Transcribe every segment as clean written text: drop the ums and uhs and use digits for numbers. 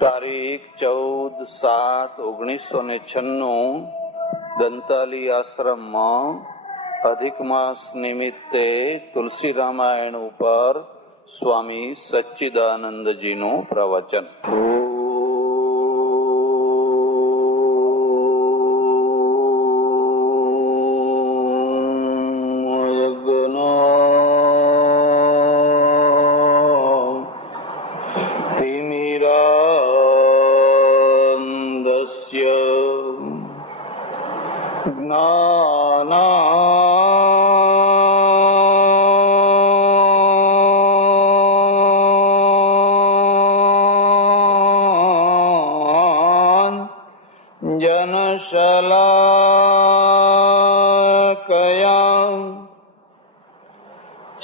તારીખ 14/7/1996 દંતાલી આશ્રમમાં અધિક માસ નિમિત્તે તુલસી રામાયણ ઉપર સ્વામી સચ્ચિદાનંદજીનું પ્રવચન.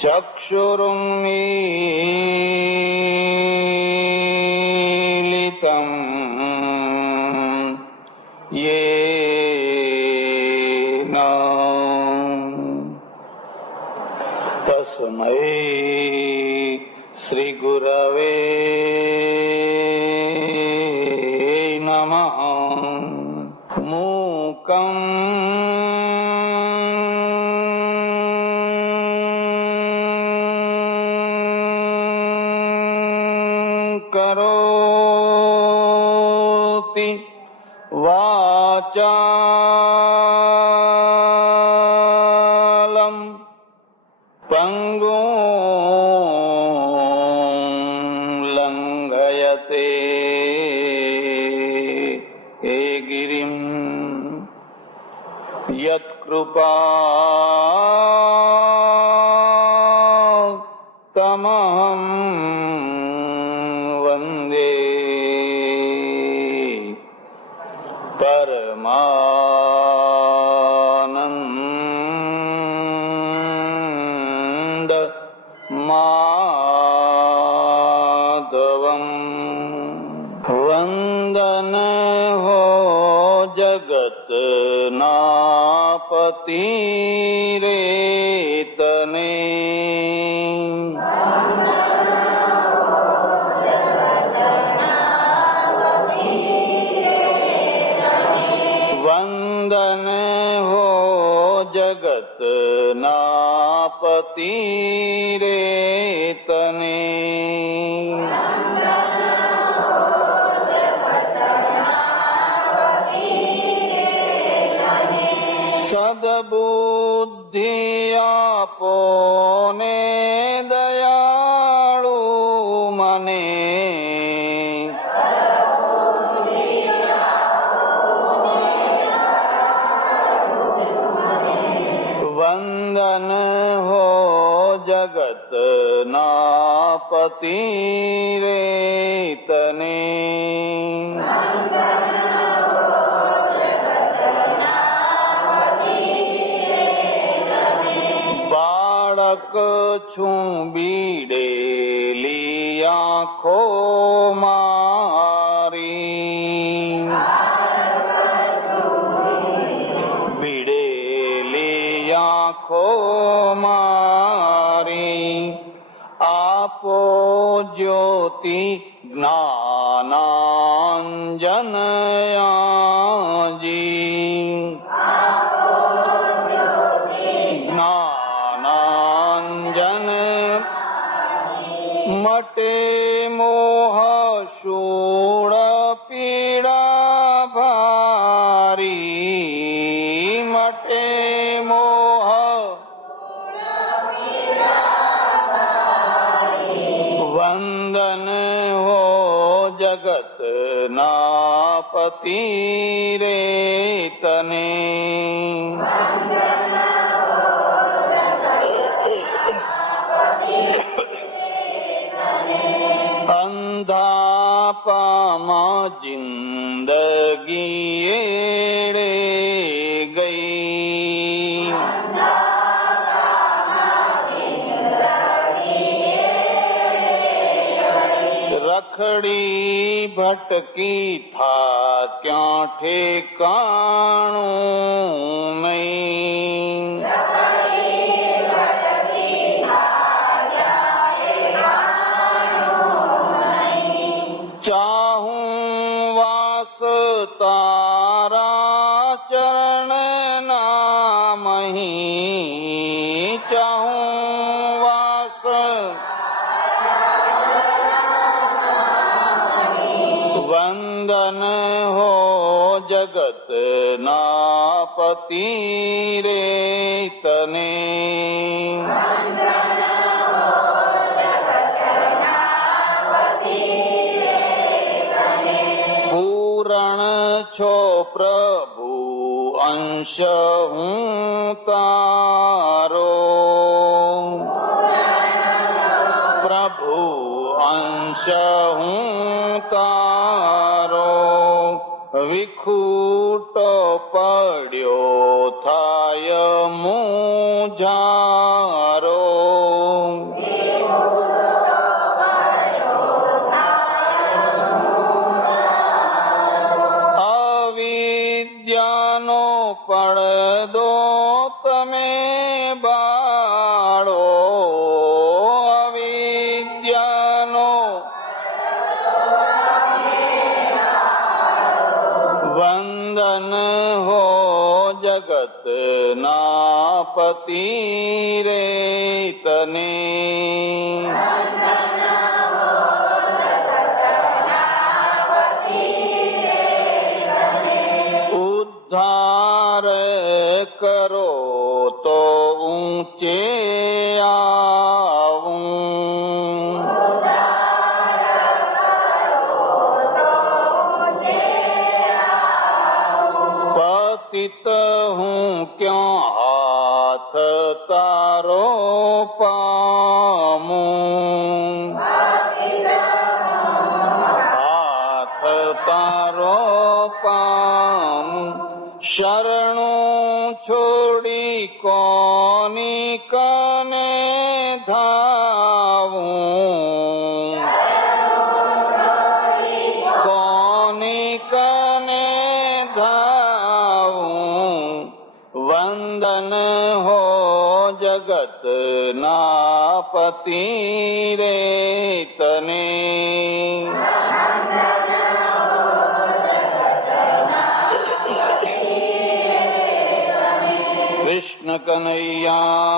चक्षुरुन्मीलितं येन तस्मै श्री गुरवे नमः. मूकम् करोति वाचालं पंगुं लंघयते गिरिं यत्कृपातमहं वन्दे परमानंद माधवम्. वंदन हो जगत नापति रेतने, वंदन हो जगत नापति रेतने. सद्बुद्धि आपो ने दयाळु मने, वंदन हो जगत नापति रेतने. बाळक छूं बीडेली आँखो मारी, आँखो मारी. आपो ज्योति ज्ञानांजन आजी, ज्ञानांजन मटे मोह शूळ पीड़ा भारी. मटे मोह वंदन हो जगत नापति रेतने. अंधापामा जिंदगी एड़े गई, रखड़ी भटकी था क्या ठेकाणू नहीं. चाह ચાહું વાસ તારા ચરણ નામહી, ચાહું વાસ વંદન હો જગત ના પતિ રે તને, પૂરણ છો પ્રભુ અંશ હું તારો, પ્રભુ અંશ હું તારો, વિખૂટો પડ્યો થાય મુંઝારો, અવિદ્યાનો પડદો તમે બાળો, અવિદ્યાનો વંદન હો જગત ના પતિ રે તને, ઉદ્ધાર કરો તો ઊંચે આવું, પતિત હું ક્યાં હાથ તારો પામું, હાથ તારો પામું, શરણું છોડી કોની કને ધાવું, કોની કને ધાવું, વંદન હો જગત ના પતિ રે તને, કૃષ્ણ કનૈયા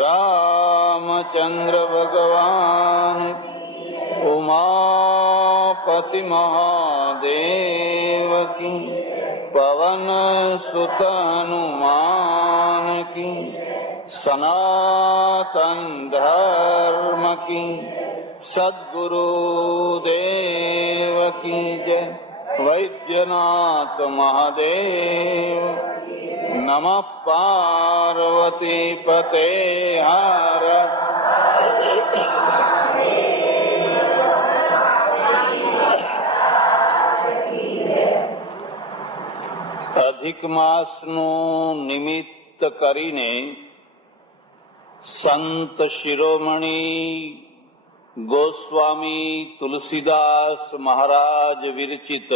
રામચંદ્ર ભગવાન, ઉમાપતિ મહાદેવ કી, પવન સુત હનુમાન કી, સનાતન ધર્મ કી, સદ્ગુરુ દેવ કી જય, વૈદ્યનાથ મહાદેવ, નમઃ પાર્વતી પતે હર. અધિક માસનું નિમિત્ત કરીને સંત શિરોમણી ગોસ્વામી તુલસીદાસ મહારાજ વિરચિત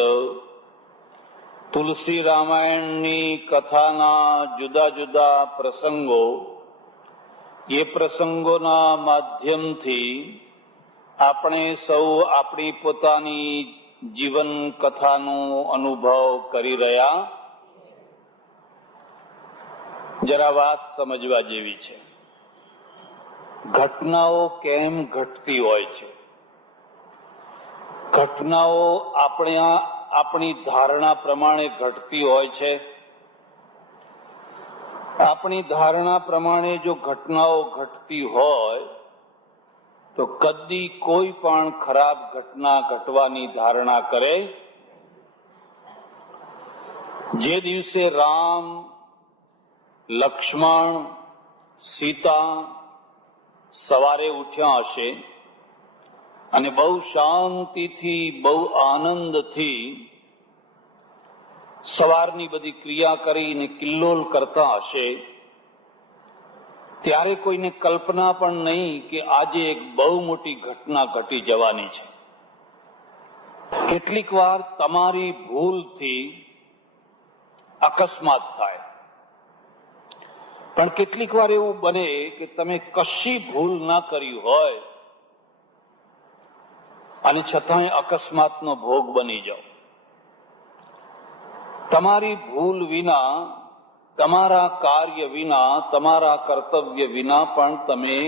તુલસી રામાયણની કથાના જુદા જુદા પ્રસંગો, એ પ્રસંગોના માધ્યમથી આપણે સૌ આપણી પોતાની જીવન કથાનો અનુભવ કરી રહ્યા. જરા વાત સમજવા જેવી છે. ઘટનાઓ કેમ ઘટતી હોય છે? ઘટનાઓ આપણી ધારણા પ્રમાણે ઘટતી હોય છે. આપણી ધારણા પ્રમાણે જો ઘટનાઓ ઘટતી હોય તો કદી કોઈ પણ ખરાબ ઘટના ઘટવાની ધારણા કરે. જે દિવસે રામ, લક્ષ્મણ, સીતા સવારે ઉઠ્યા હશે અને બહુ શાંતિથી, બહુ આનંદથી સવારની બધી ક્રિયા કરીને કિલ્લોલ કરતા હશે, ત્યારે કોઈને કલ્પના પણ નહીં કે આજે એક બહુ મોટી ઘટના ઘટી જવાની છે. કેટલીક વાર તમારી ભૂલથી અકસ્માત થાય, પણ કેટલીક વાર એવું બને કે તમે કશી ભૂલ ના કરી હોય અને છતાંય અકસ્માતનો ભોગ બની જાઓ. તમારી ભૂલ વિના, તમારા કાર્ય વિના, તમારા કર્તવ્ય વિના પણ તમે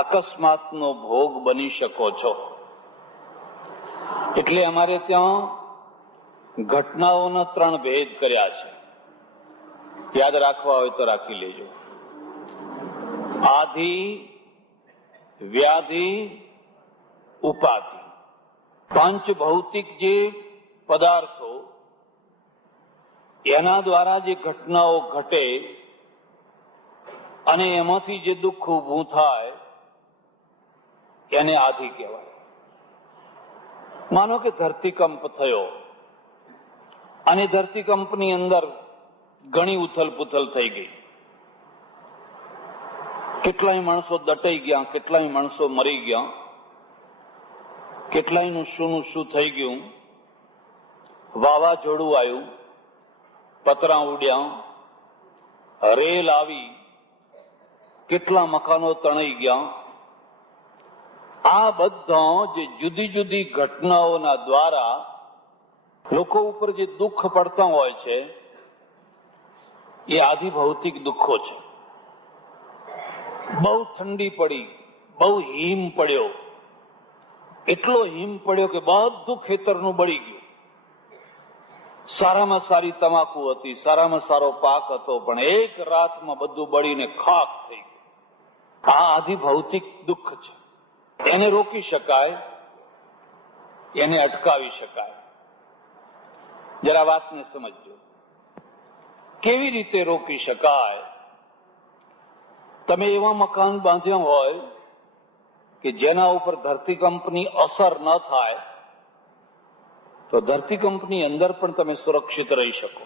અકસ્માતનો ભોગ બની શકો છો. એટલે અમારે ત્યાં ઘટનાઓના 3 ભેદ કર્યા છે. યાદ રાખવા હોય તો રાખી લેજો. આધિ, વ્યાધિ, ઉપાધિ. 5 ભૌતિક જે પદાર્થો, એના દ્વારા જે ઘટનાઓ ઘટે અને એમાંથી જે દુઃખ ઊભું થાય એને આધિ કહેવાય. માનો કે ધરતીકંપ થયો અને ધરતીકંપની અંદર ઘણી ઉથલપુથલ થઈ ગઈ. કેટલાય માણસો દટાઈ ગયા, કેટલાય માણસો મરી ગયા, કેટલાયનું શું થઈ ગયું. વાવાઝોડું આવ્યું, પતરા ઉડ્યા, રેલ આવી, કેટલા મકાનો તણાઈ ગયા. આ બધા જે જુદી જુદી ઘટનાઓના દ્વારા લોકો ઉપર જે દુઃખ પડતા હોય છે એ આદિ ભૌતિક દુઃખો છે. બહુ ઠંડી પડી, બહુ હિમ પડ્યો, એટલો હિમ પડ્યો કે બધું ખેતરનું બળી ગયું. સારામાં સારી તમાકુ હતી, સારામાં સારો પાક હતો, પણ એક રાતમાં બધું બળીને ખાક થઈ ગયું. આ આદિ ભૌતિક દુઃખ છે. એને રોકી શકાય, એને અટકાવી શકાય. જરા વાતને સમજજો. કેવી રીતે રોકી શકાય? તમે એવા મકાન બાંધ્યા હોય કે જેના ઉપર ધરતીકંપની અસર ન થાય તો ધરતીકંપની અંદર પણ તમે સુરક્ષિત રહી શકો.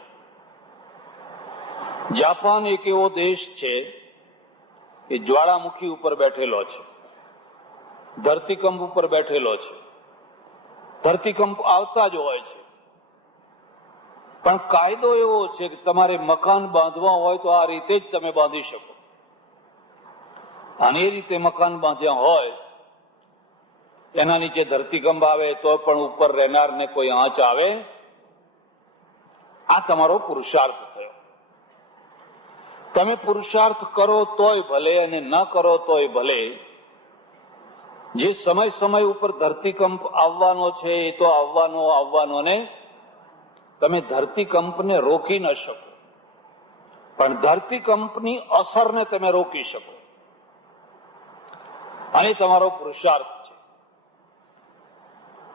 જાપાન એક એવો દેશ છે કે જ્વાળામુખી ઉપર બેઠેલો છે, ધરતીકંપ ઉપર બેઠેલો છે. ધરતીકંપ આવતા જ હોય છે, પણ કાયદો એવો છે કે તમારે મકાન બાંધવા હોય તો આ રીતે જ તમે બાંધી શકો. અને એ રીતે મકાન બાંધ્યા હોય, એના નીચે ધરતીકંપ આવે તો પણ ઉપર રહેનારને કોઈ આંચ આવે. આ તમારો પુરુષાર્થ થયો. તમે પુરુષાર્થ કરો તોય ભલે અને ન કરો તોય ભલે, જે સમય ઉપર ધરતીકંપ આવવાનો છે એ તો આવવાનો ને તમે ધરતીકંપને રોકી ન શકો, પણ ધરતીકંપની અસરને તમે રોકી શકો. અને તમારો પુરુષાર્થ છે.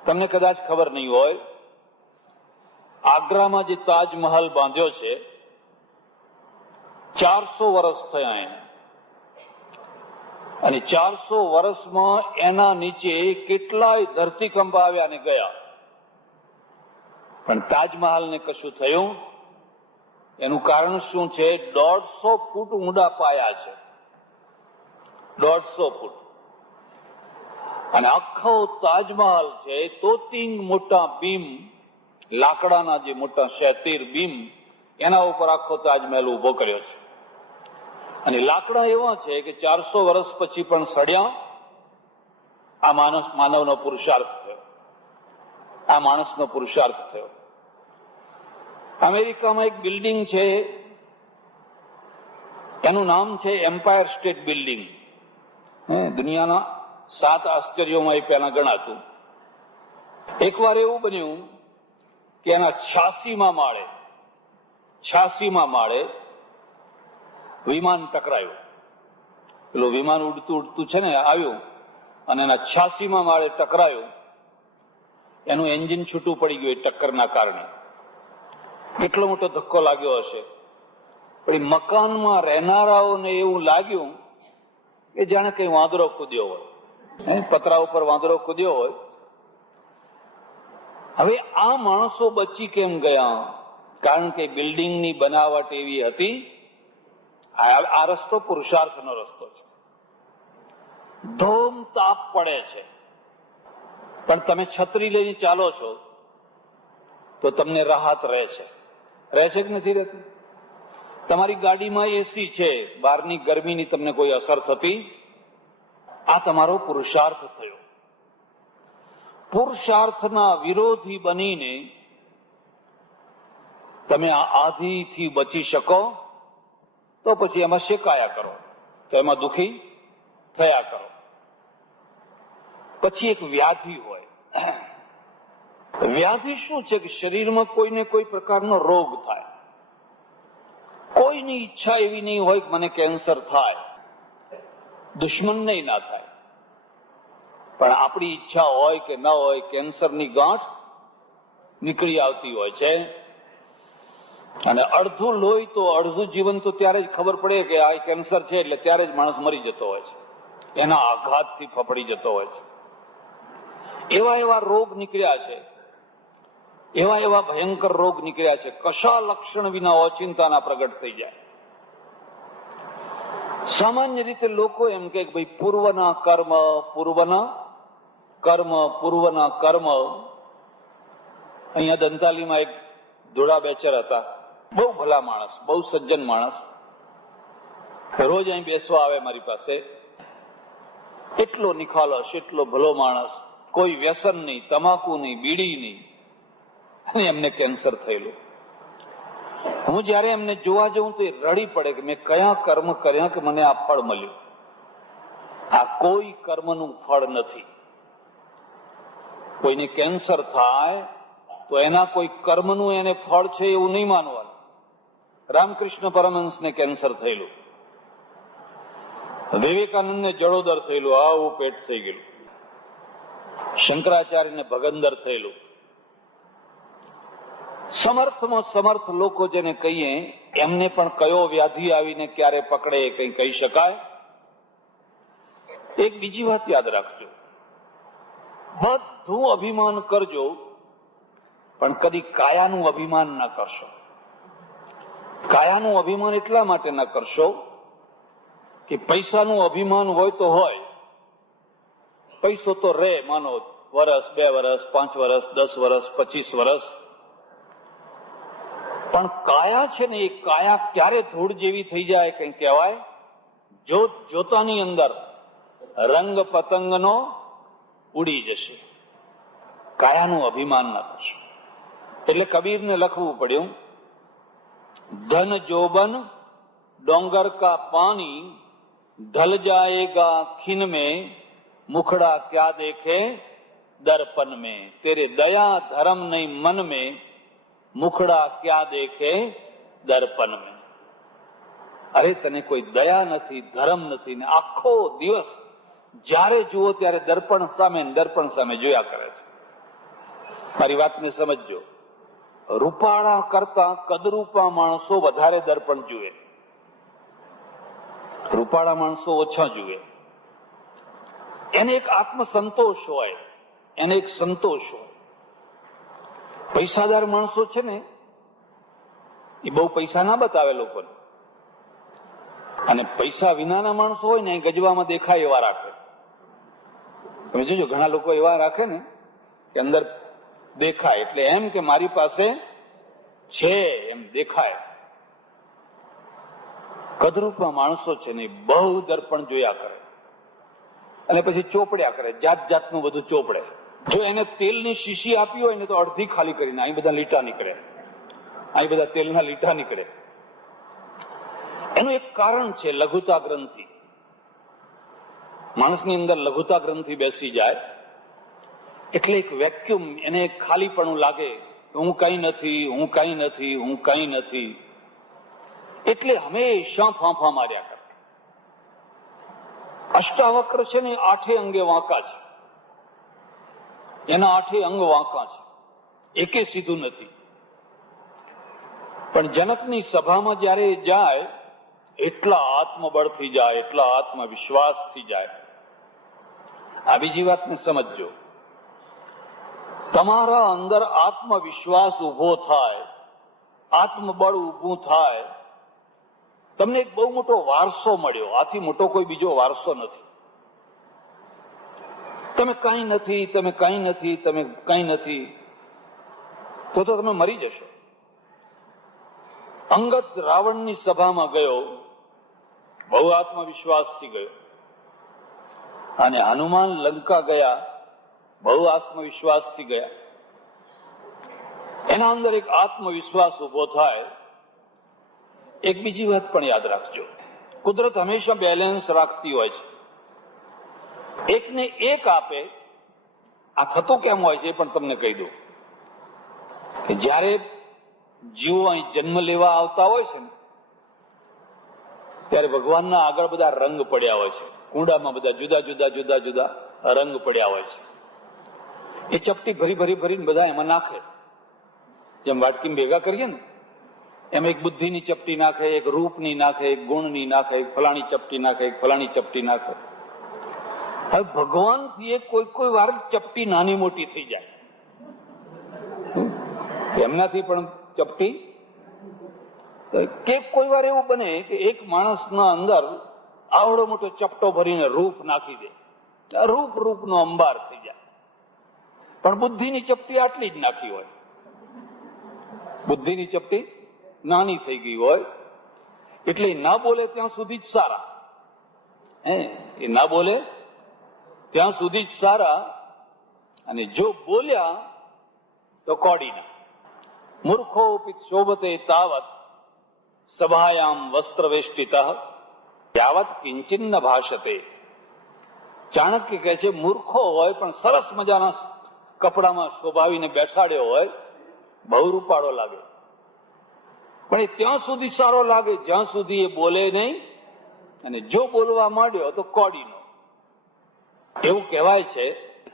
તમને કદાચ ખબર નહીં હોય, આગ્રામાં જે તાજમહલ બાંધ્યો છે 400 વર્ષ થયા એને, અને 400 વર્ષમાં એના નીચે કેટલાય ધરતીકંપ આવ્યા ને ગયા, પણ તાજમહલને કશું થયું. એનું કારણ શું છે? 150 ફૂટ ઊંડા પાયા છે, 150 ફૂટ. અને આખો તાજમહલ છે તો 3 મોટા બીમ, લાકડાના જે મોટા 76 બીમ, એના ઉપર આખો તાજમહલ ઉભો કર્યો છે. અને લાકડા એવા છે કે 400 વર્ષ પછી પણ સડ્યા. આ માનવનો પુરુષાર્થ થયો, આ માણસનો પુરુષાર્થ થયો. અમેરિકામાં એક બિલ્ડિંગ છે, એનું નામ છે એમ્પાયર સ્ટેટ બિલ્ડિંગ. દુનિયાના 7 આશ્ચર્યોમાં એ પહેલા ગણાતું. એકવાર એવું બન્યું કે એના 86મા માળે વિમાન ટકરાયું. પેલું વિમાન ઉડતું છે ને આવ્યું અને એના 86મા માળે ટકરાયું. એનું એન્જિન છૂટું પડી ગયું ટક્કરના કારણે. કેટલો મોટો ધક્કો લાગ્યો હશે. પણ મકાનમાં રહેનારાઓને એવું લાગ્યું કે જાણે કઈ વાંદરો કૂદ્યો હોય, પતરા ઉપર વાંદરો કૂદ્યો હોય. હવે આ માણસો બચી કેમ ગયા? કારણ કે બિલ્ડિંગની બનાવટ એવી હતી. આ રસ્તો પુરુષાર્થનો રસ્તો છે. ધોમ તાપ પડે છે, પણ તમે છત્રી લઈને ચાલો છો તો તમને રાહત રહે છે. રહે છે કે નથી રહેતી? તમારી ગાડીમાં એસી છે, બહારની ગરમીની તમને કોઈ અસર થતી? આ તમારો પુરુષાર્થ થયો. પુરુષાર્થના વિરોધી બનીને તમે આ આધિથી બચી શકો તો પછી એમાં શેકાયા કરો, તો એમાં દુઃખી થયા કરો. પછી એક વ્યાધિ હોય. વ્યાધિ શું છે કે શરીરમાં કોઈને કોઈ પ્રકારનો રોગ થાય. કોઈની ઈચ્છા એવી નહીં હોય કે મને કેન્સર થાય, દુશ્મનને ના થાય, પણ આપણી ઈચ્છા હોય કે ન હોય કેન્સરની ગાંઠ નીકળી આવતી હોય છે. અને અડધું લોહી તો અડધું જીવન તો ત્યારે જ ખબર પડે કે આ કેન્સર છે, એટલે ત્યારે જ માણસ મરી જતો હોય છે, એના આઘાતથી ફફડી જતો હોય છે. એવા એવા રોગ નીકળ્યા છે, એવા એવા ભયંકર રોગ નીકળ્યા છે, કશા લક્ષણ વિના ઓચિંતાના પ્રગટ થઈ જાય. સામાન્ય રીતે લોકો એમ કે ભાઈ પૂર્વના કર્મ, પૂર્વના કર્મ, પૂર્વના કર્મ. અહીંયા દંતાલીમાં એક ધોળા બેચર હતા, બહુ ભલા માણસ, બહુ સજ્જન માણસ, રોજ અહીં બેસવા આવે મારી પાસે. એટલો નિખાલસ, એટલો ભલો માણસ, કોઈ વ્યસન નહીં, તમાકુ નહીં, બીડી નહીં, અને એમને કેન્સર થયેલું. હું જયારે એમને જોવા જઉં તો એ રડી પડે કે મેં કયા કર્મ કર્યા કે મને આ ફળ મળ્યું. આ કોઈ કર્મનું ફળ નથી. કોઈને કેન્સર થાય તો એના કોઈ કર્મનું એને ફળ છે એવું નહીં માનવાનું. રામકૃષ્ણ પરમહંસને કેન્સર થયેલું, વિવેકાનંદને જડોદર થયેલું, આવું પેટ થઈ ગયેલું, શંકરાચાર્યને ભગંદર થયેલું. સમર્થમાં સમર્થ લોકો જેને કહીએ એમને પણ કયો વ્યાધિ આવીને ક્યારે પકડે કઈ કહી શકાય. એક બીજી વાત યાદ રાખજો, બધું અભિમાન કરજો પણ કદી કાયાનું અભિમાન ના કરશો. કાયાનું અભિમાન એટલા માટે ના કરશો કે પૈસાનું અભિમાન હોય તો હોય, પૈસો તો રે, માનો વર્ષ, 2 વર્ષ, 5 વર્ષ, 10 વર્ષ, 25 વર્ષ, પણ કાયા છે ને એ કાયા ક્યારે ધૂળ જેવી થઈ જાય કઈ કહેવાય. જોત જોતાની અંદર રંગ પતંગનો ઉડી જશે. કાયાનું અભિમાન ના કરશો. એટલે કબીરને લખવું પડ્યું, ધન જોબન ડોંગર કા પાણી ઢલ જાએગા ખીન में मुखड़ा क्या देखे दर्पण में तेरे दया धर्म नहीं मन में मुखड़ा क्या देखे दर्पण में. અરે તને કોઈ દયા નથી, ધર્મ નથી, ને આખો દિવસ જ્યારે જુઓ ત્યારે દર્પણ સામે જોયા કરે છે. મારી વાતને સમજજો, રૂપાળા કરતા કદરૂપા માણસો વધારે દર્પણ જુએ, રૂપાળા માણસો ઓછા જુએ. એને એક આત્મસંતોષ હોય, એને એક સંતોષ હોય. પૈસાદાર માણસો છે ને એ બહુ પૈસા ના બતાવે લોકોને, અને પૈસા વિનાના માણસો હોય ને એ ગજવામાં દેખાય એવા રાખે. તમે જોજો ઘણા લોકો એવા રાખે ને કે અંદર દેખાય, એટલે એમ કે મારી પાસે છે એમ દેખાય. કદરૂપમાં માણસો છે ને બહુ દર્પણ જોયા કરે અને પછી ચોપડ્યા કરે, જાત જાતનું બધું ચોપડે. જો એને તેલની શીશી આપી હોય ને તો અડધી ખાલી કરીને અહીં બધા લીટા નીકળે, અહીં બધા તેલના લીટા નીકળે. એનું એક કારણ છે લઘુતા ગ્રંથિ. માણસની અંદર લઘુતા ગ્રંથિ બેસી જાય એટલે એક વેક્યુમ, એને એક ખાલીપણું લાગે, હું કઈ નથી, હું કઈ નથી, હું કઈ નથી. એટલે હંમેશા ફાંફા માર્યા કરે. અષ્ટાવક્ર છે ને 8 અંગે વાંકા છે, એના 8 અંગ વાંકા છે, એકે સીધું નથી. પણ જનકની સભામાં જયારે જાય એટલા આત્મબળથી જાય, એટલા આત્મવિશ્વાસથી જાય. આ બીજી વાતને સમજજો, તમારા અંદર આત્મવિશ્વાસ ઉભો થાય, આત્મબળ ઉભું થાય, તમને એક બહુ મોટો વારસો મળ્યો. આથી મોટો કોઈ બીજો વારસો નથી. તમે કઈ નથી, તમે કઈ નથી, તમે કઈ નથી, તો તમે મરી જશો. અંગદ રાવણની સભામાં ગયો, બહુ આત્મવિશ્વાસથી ગયો, અને હનુમાન લંકા ગયા બહુ આત્મવિશ્વાસથી ગયા. એના અંદર એક આત્મવિશ્વાસ ઉભો થાય. એક બીજી વાત પણ યાદ રાખજો, કુદરત હંમેશા બેલેન્સ રાખતી હોય છે. એકને એક આપે. આ થતું કેમ હોય છે એ પણ તમને કહી દઉં કે જ્યારે જીવો અહીં જન્મ લેવા આવતા હોય છે ને ત્યારે ભગવાનના આગળ બધા રંગ પડ્યા હોય છે. કુંડામાં બધા જુદા જુદા જુદા જુદા રંગ પડ્યા હોય છે. એ ચપટી ભરીને બધા એમાં નાખે. જેમ વાટકી ભેગા કરીએ ને એમ એક બુદ્ધિની ચપટી નાખે, એક રૂપની નાખે, એક ગુણની નાખે, એક ફલાણી ચપટી નાખે, એક ફલાણી ચપટી નાખે. હવે ભગવાનથી કોઈ વાર ચપટી નાની મોટી થઈ જાય. એમનાથી પણ ચપટી કે કોઈ વાર એવું બને કે એક માણસના અંદર આવડો મોટો ચપટો ભરીને રૂપ નાખી દે, રૂપનો અંબાર થઈ જાય. પણ બુદ્ધિની ચપટી આટલી જ નાખી હોય, બુદ્ધિની ચપટી નાની થઈ ગઈ હોય. એટલે ના બોલે ત્યાં સુધી જ સારા. એ ના બોલે ત્યાં સુધી જ સારા, અને જો બોલ્યા તો કોડીના. મૂર્ખો શોભતે તાવત સભાયામ વસ્ત્રવેષ્ટિત યાવત કિંચિન ન ભાષતે. ચાણક્ય કહે છે મૂર્ખો હોય પણ સરસ મજાના કપડામાં શોભાવીને બેસાડ્યો હોય, બહુ રૂપાળો લાગે, પણ એ ત્યાં સુધી સારો લાગે જ્યાં સુધી એ બોલે નહીં. અને જો બોલવા માંડ્યો તો કોડીનો. એવું કહેવાય છે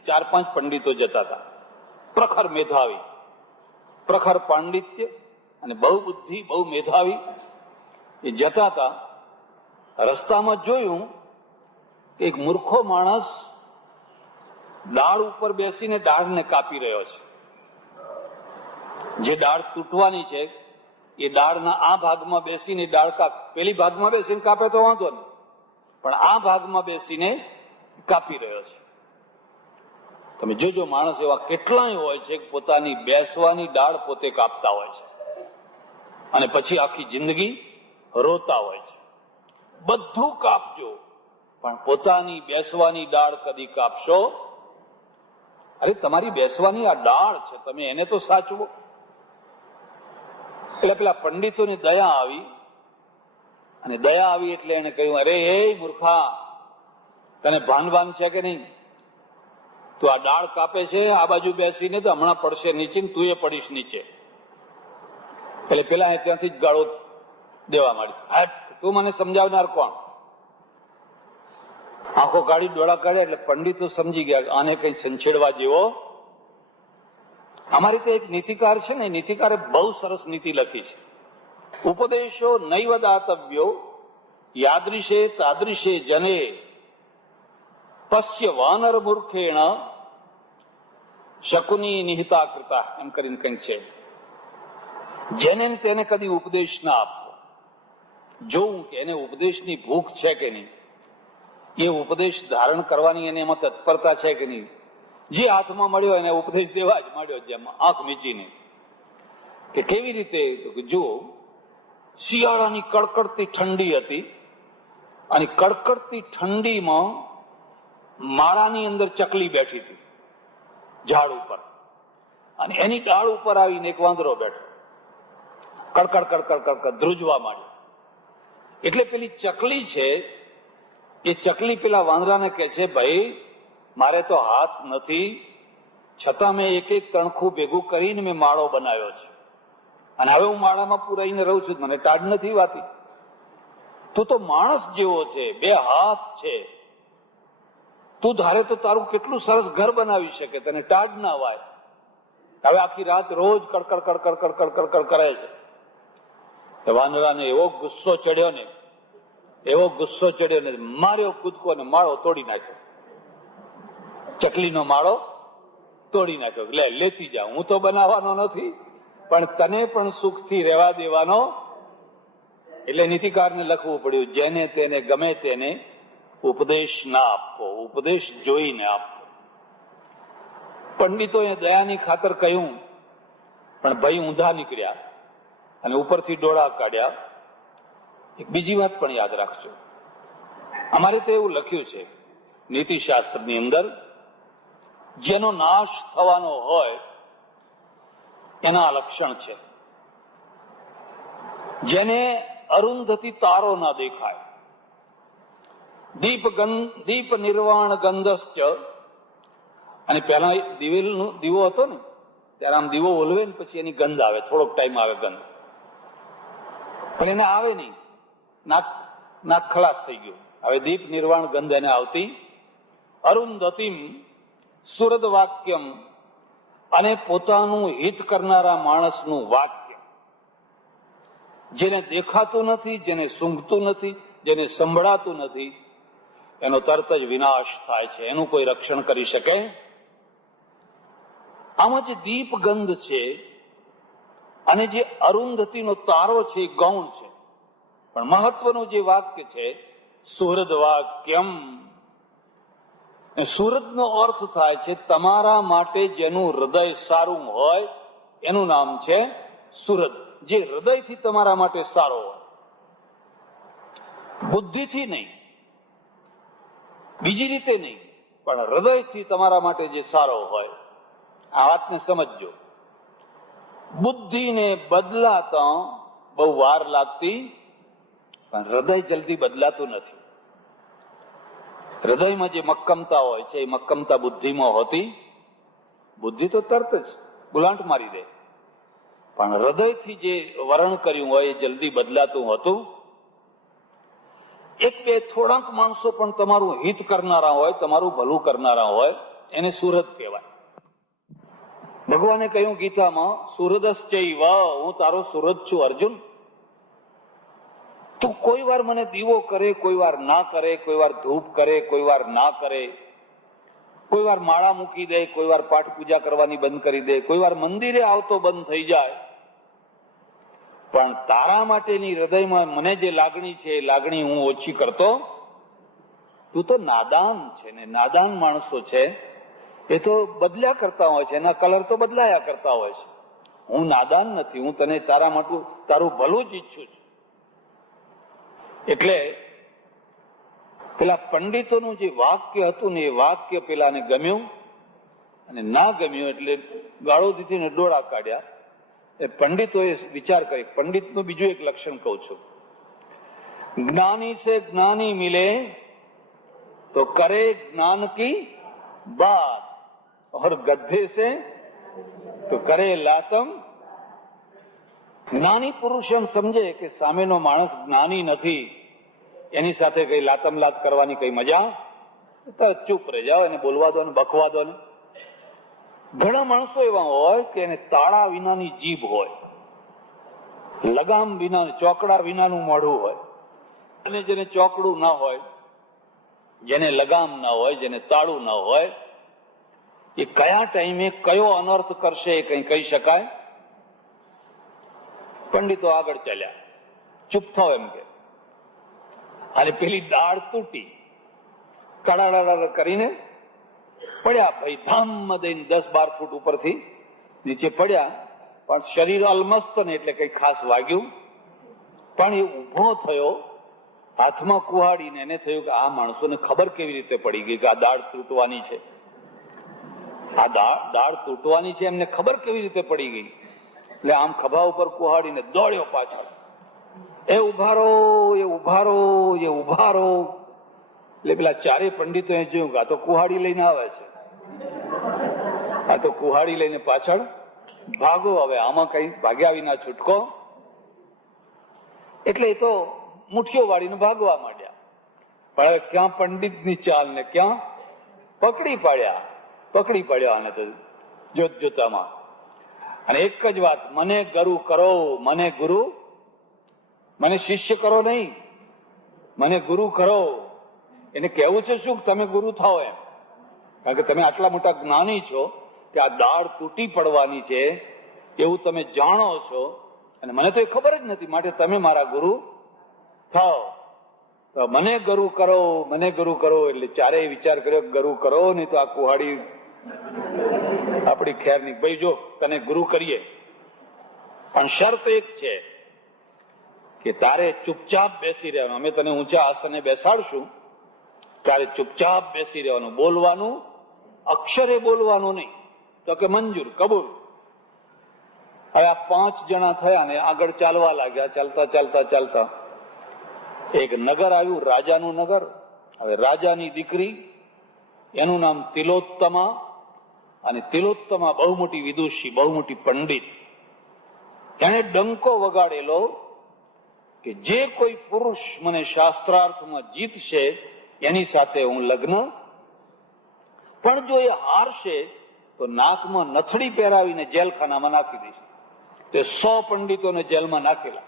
4-5 પંડિતો જતા હતા, પ્રખર મેધાવી, પ્રખર પાંડિત્ય અને બહુ બુદ્ધિ, બહુ મેધાવી. એ જતા હતા, રસ્તામાં જોયું કે એક મૂર્ખો માણસ ડાળ ઉપર બેસીને ડાળને કાપી રહ્યો છે. જે ડાળ તૂટવાની છે એ ડાળના આ ભાગમાં બેસીને ડાળ પેલી ભાગમાં બેસીને કાપે તો વાંધો નહીં, પણ આ ભાગમાં બેસીને કાપી રહ્યો છે. તમે જોજો માણસ એવા કેટલાય હોય છે કે પોતાની બેસવાની ડાળ પોતે કાપતા હોય છે અને પછી આખી જિંદગી રોતા હોય છે. બધું કાપજો પણ પોતાની બેસવાની ડાળ કદી કાપશો? અરે તમારી બેસવાની આ ડાળ છે, તમે એને તો સાચવો. એટલે પેલા પંડિતોની દયા આવી, અને દયા આવી એટલે એને કહ્યું, અરે એ મૂર્ખા, તને ભાન છે કે નહીં? તું આ ડાળ કાપે છે આ બાજુ બેસીને તો હમણાં પડશે નીચે, તું એ પડીશ નીચે. એટલે પેલા ત્યાંથી જ ગાળો દેવા માંડી, હટ, તું મને સમજાવનાર કોણ? આંખો કાઢી ડોળા કાઢ્યા. એટલે પંડિતો સમજી ગયા આને કઈ સંછેડવા જેવો. અમારી તો એક નીતિકાર છે ને, નીતિકારે બહુ સરસ નીતિ લખી છે. ઉપદેશો નૈવ દાતવ્યો યાદૃશે તાદૃશે જને પશ્ય વાનર મૂર્ખેણ શકુની નિહિતા કૃતા, એમ કરીને કંઈક છે. જેને તેને કદી ઉપદેશ ના આપવો. જોવું કે એને ઉપદેશની ભૂખ છે કે નહીં, એ ઉપદેશ ધારણ કરવાની એને એમાં તત્પરતા છે કે નહીં. જે હાથમાં મળ્યો એને ઉપદેશ દેવા જ માંડ્યો, જેમ આંખ મીચીને. કે કેવી રીતે? જુઓ, શિયાળાની કડકડતી ઠંડી હતી, અને કડકડતી ઠંડીમાં માળાની અંદર ચકલી બેઠી હતી ઝાડ ઉપર, અને એની ડાળ ઉપર આવીને એક વાંદરો બેઠો, કડકડ કડકડ કડકડ ધ્રુજવા માંડ્યો. એટલે પેલી ચકલી છે એ ચકલી પેલા વાંદરાને કહે છે, ભાઈ મારે તો હાથ નથી, છતાં મેં એક એક તણખું ભેગું કરીને મેં માળો બનાવ્યો છે, અને હવે હું માળામાં પુરાઈને રહું છું, મને ટાઢ નથી વાતી. તું તો માણસ જેવો છે, 2 હાથ છે, તું ધારે તો તારું કેટલું સરસ ઘર બનાવી શકે, તને ટાઢ ના વાય. હવે આખી રાત રોજ કડકડ કડકડ કડકડ કડકડ કરે છે. વાંદરાને એવો ગુસ્સો ચડ્યો ને, એવો ગુસ્સો ચડ્યો ને, માર્યો કૂદકો ને માળો તોડી નાખ્યો. ચકલીનો માળો તોડી નાખ્યો. લે, લેતી જા, હું તો બનાવવાનો નથી, પણ તને પણ સુખથી રહેવા દેવાનો. એટલે નીતિકારને લખવું પડ્યું, જેને તેને ગમે તેને ઉપદેશ ના આપવો, ઉપદેશ જોઈને આપવો. પંડિતોએ દયાની ખાતર કહ્યું, પણ ભાઈ ઊંધા નીકળ્યા અને ઉપરથી ડોળા કાઢ્યા. એક બીજી વાત પણ યાદ રાખજો, અમારે તો એવું લખ્યું છે નીતિશાસ્ત્રની અંદર જેનો નાશ થવાનો હોય એના લક્ષણ છે. જેને અરુંધતી તારો ના દેખાય, દીપ નિર્વાણ ગંધશ્ચ, અને પેલા દીવો હતો ને ત્યારે આમ દીવો ઓલવે ને પછી એની ગંધ આવે, થોડોક ટાઈમ આવે ગંધ, પણ એને આવે નહીં, નાક ખલાસ થઈ ગયું. હવે દીપ નિર્વાણ ગંધ એને આવતી. અરુંધતીમ સુરદ વાક્યમ, અને પોતાનું હિત કરનારા માણસનું વાક્ય, જેને દેખાતું નથી, જેને સૂંઘતું નથી, જેને સંભળાતું નથી, એનો તરત જ વિનાશ થાય છે. એનું કોઈ રક્ષણ કરી શકે? આમાં જે દીપ ગંધ છે અને જે અરુંધતીનો તારો છે એ ગૌણ છે, પણ મહત્વનું જે વાક્ય છે સુહૃદ વાક્યમ. સુહૃદનો અર્થ થાય છે તમારા માટે જેનું હૃદય સારું હોય એનું નામ છે સુહૃદ. જે હૃદયથી તમારા માટે સારો હોય, બુદ્ધિથી નહીં, બીજી રીતે નહીં, પણ હૃદયથી તમારા માટે જે સારો હોય. આ વાતને સમજજો. બુદ્ધિને બદલાતા બહુ વાર લાગતી, પણ હૃદય જલ્દી બદલાતું નથી. હૃદયમાં જે મક્કમતા હોય છે એ મક્કમતા બુદ્ધિમાં હોતી. બુદ્ધિ તો તરત જ ગુલાંટ મારી દે, પણ હૃદયથી જે વરણ કર્યું હોય એ જલ્દી બદલાતું હતું. એક બે થોડાક માણસો પણ તમારું હિત કરનારા હોય, તમારું ભલું કરનારા હોય, એને સુહૃદ કહેવાય. ભગવાને કહ્યું ગીતામાં, સુહૃદશ્ચૈવ, હું તારો સુહૃદ છું અર્જુન. તું કોઈ વાર મને દીવો કરે, કોઈ વાર ના કરે, કોઈ વાર ધૂપ કરે, કોઈ વાર ના કરે, કોઈ વાર માળા મૂકી દે, કોઈ વાર પાઠ પૂજા કરવાની બંધ કરી દે, કોઈ વાર મંદિરે આવતો બંધ થઈ જાય, પણ તારા માટેની હૃદયમાં મને જે લાગણી છે એ લાગણી હું ઓછી કરતો. તું તો નાદાન છે ને. નાદાન માણસો છે એ તો બદલ્યા કરતા હોય છે, એના કલર તો બદલાયા કરતા હોય છે. હું નાદાન નથી, હું તને તારા માટે તારું ભલું જ ઈચ્છું છું. એટલે પેલા પંડિતોનું જે વાક્ય હતું ને એ વાક્ય પેલાને ગમ્યું, અને ના ગમ્યું એટલે ગાળો દીધીને ડોળા કાઢ્યા. એ પંડિતોએ વિચાર કરી. પંડિતનું બીજું એક લક્ષણ કહું છું. જ્ઞાની સે જ્ઞાની મિલે તો કરે જ્ઞાન કી બાત, और गद्धे से तो करे लातम. જ્ઞાની પુરુષ એમ સમજે કે સામેનો માણસ જ્ઞાની નથી, એની સાથે કઈ લાતમ લાત કરવાની કઈ મજા, તરત ચૂપ રહી જાઓ, એને બોલવા દો ને બકવા દો ને. ઘણા માણસો એવા હોય કે એને તાળા વિનાની જીભ હોય, લગામ વિના, ચોકડા વિનાનું મોઢું હોય. અને જેને ચોકડું ના હોય, જેને લગામ ના હોય, જેને તાળું ના હોય, એ કયા ટાઈમે કયો અનર્થ કરશે એ કઈ કહી શકાય? પંડિતો આગળ ચાલ્યા, ચૂપ થાવ એમ કે. અને પેલી દાળ તૂટી, કડાડા કરીને પડ્યા. ભાઈ ધામ દઈને 10-12 ફૂટ ઉપરથી નીચે પડ્યા, પણ શરીર અલમસ્ત ને એટલે કઈ ખાસ વાગ્યું. પણ એ ઉભો થયો, હાથમાં કુહાડીને એને થયું કે આ માણસોને ખબર કેવી રીતે પડી ગઈ કે આ દાળ તૂટવાની છે, આ દાળ તૂટવાની છે, એમને ખબર કેવી રીતે પડી ગઈ? એટલે આમ ખભા ઉપર કુહાડીને દોડ્યો પાછળ. એ ઉભારો, એ ઉભારો, એ ઉભારો. એટલે પેલા ચારે પંડિતો એ જોયું કે આ તો કુહાડી લઈને આવે છે, આ તો કુહાડી લઈને પાછળ ભાગો. હવે આમાં કઈ ભાગ્યા વિના છૂટકો. એટલે એ તો મુઠ્ઠીઓ વાળીને ભાગવા માંડ્યા. પણ હવે ક્યાં પંડિતની ચાલ ને ક્યાં પકડી પાડ્યા આને તો જોત જોતામાં. અને એક જ વાત, મને ગુરુ કરો, મને ગુરુ, મને શિષ્ય કરો નહીં, મને ગુરુ કરો. એને કહેવું છે શું? તમે ગુરુ થાઓ એમ. કારણ કે તમે આટલા મોટા જ્ઞાની છો કે આ દાળ તૂટી પડવાની છે એવું તમે જાણો છો, અને મને તો એ ખબર જ નથી, માટે તમે મારા ગુરુ થાઓ. તો મને ગુરુ કરો, મને ગુરુ કરો. એટલે ચારેય વિચાર કર્યો ગુરુ કરો, નહીં તો આ કુહાડી આપણી ખેર ની. ભાઈ જો તને ગુરુ કરીએ, પણ શરત એક છે કે તારે ચૂપચાપ બેસી રહેવાનું. અમે તને ઊંચા આસને બેસાડશું, તારે ચૂપચાપ બેસી રહેવાનું, બોલવાનું અક્ષરે બોલવાનું નહીં. તો કે મંજૂર, કબૂલ. હવે આ 5 જણા થયા ને આગળ ચાલવા લાગ્યા. ચાલતા ચાલતા ચાલતા એક નગર આવ્યું, રાજાનું નગર. હવે રાજાની દીકરી, એનું નામ તિલોત્તમા, અને તિલોત્તમા બહુ મોટી વિદુષી, બહુ મોટી પંડિત. એને ડંકો વગાડેલો કે જે કોઈ પુરુષ મને શાસ્ત્રાર્થમાં જીતશે એની સાથે હું લગ્ન, પણ જો એ હારશે તો નાકમાં નથડી પહેરાવીને જેલખાનામાં નાખી દઈશ. તે 100 પંડિતોને જેલમાં નાખેલા.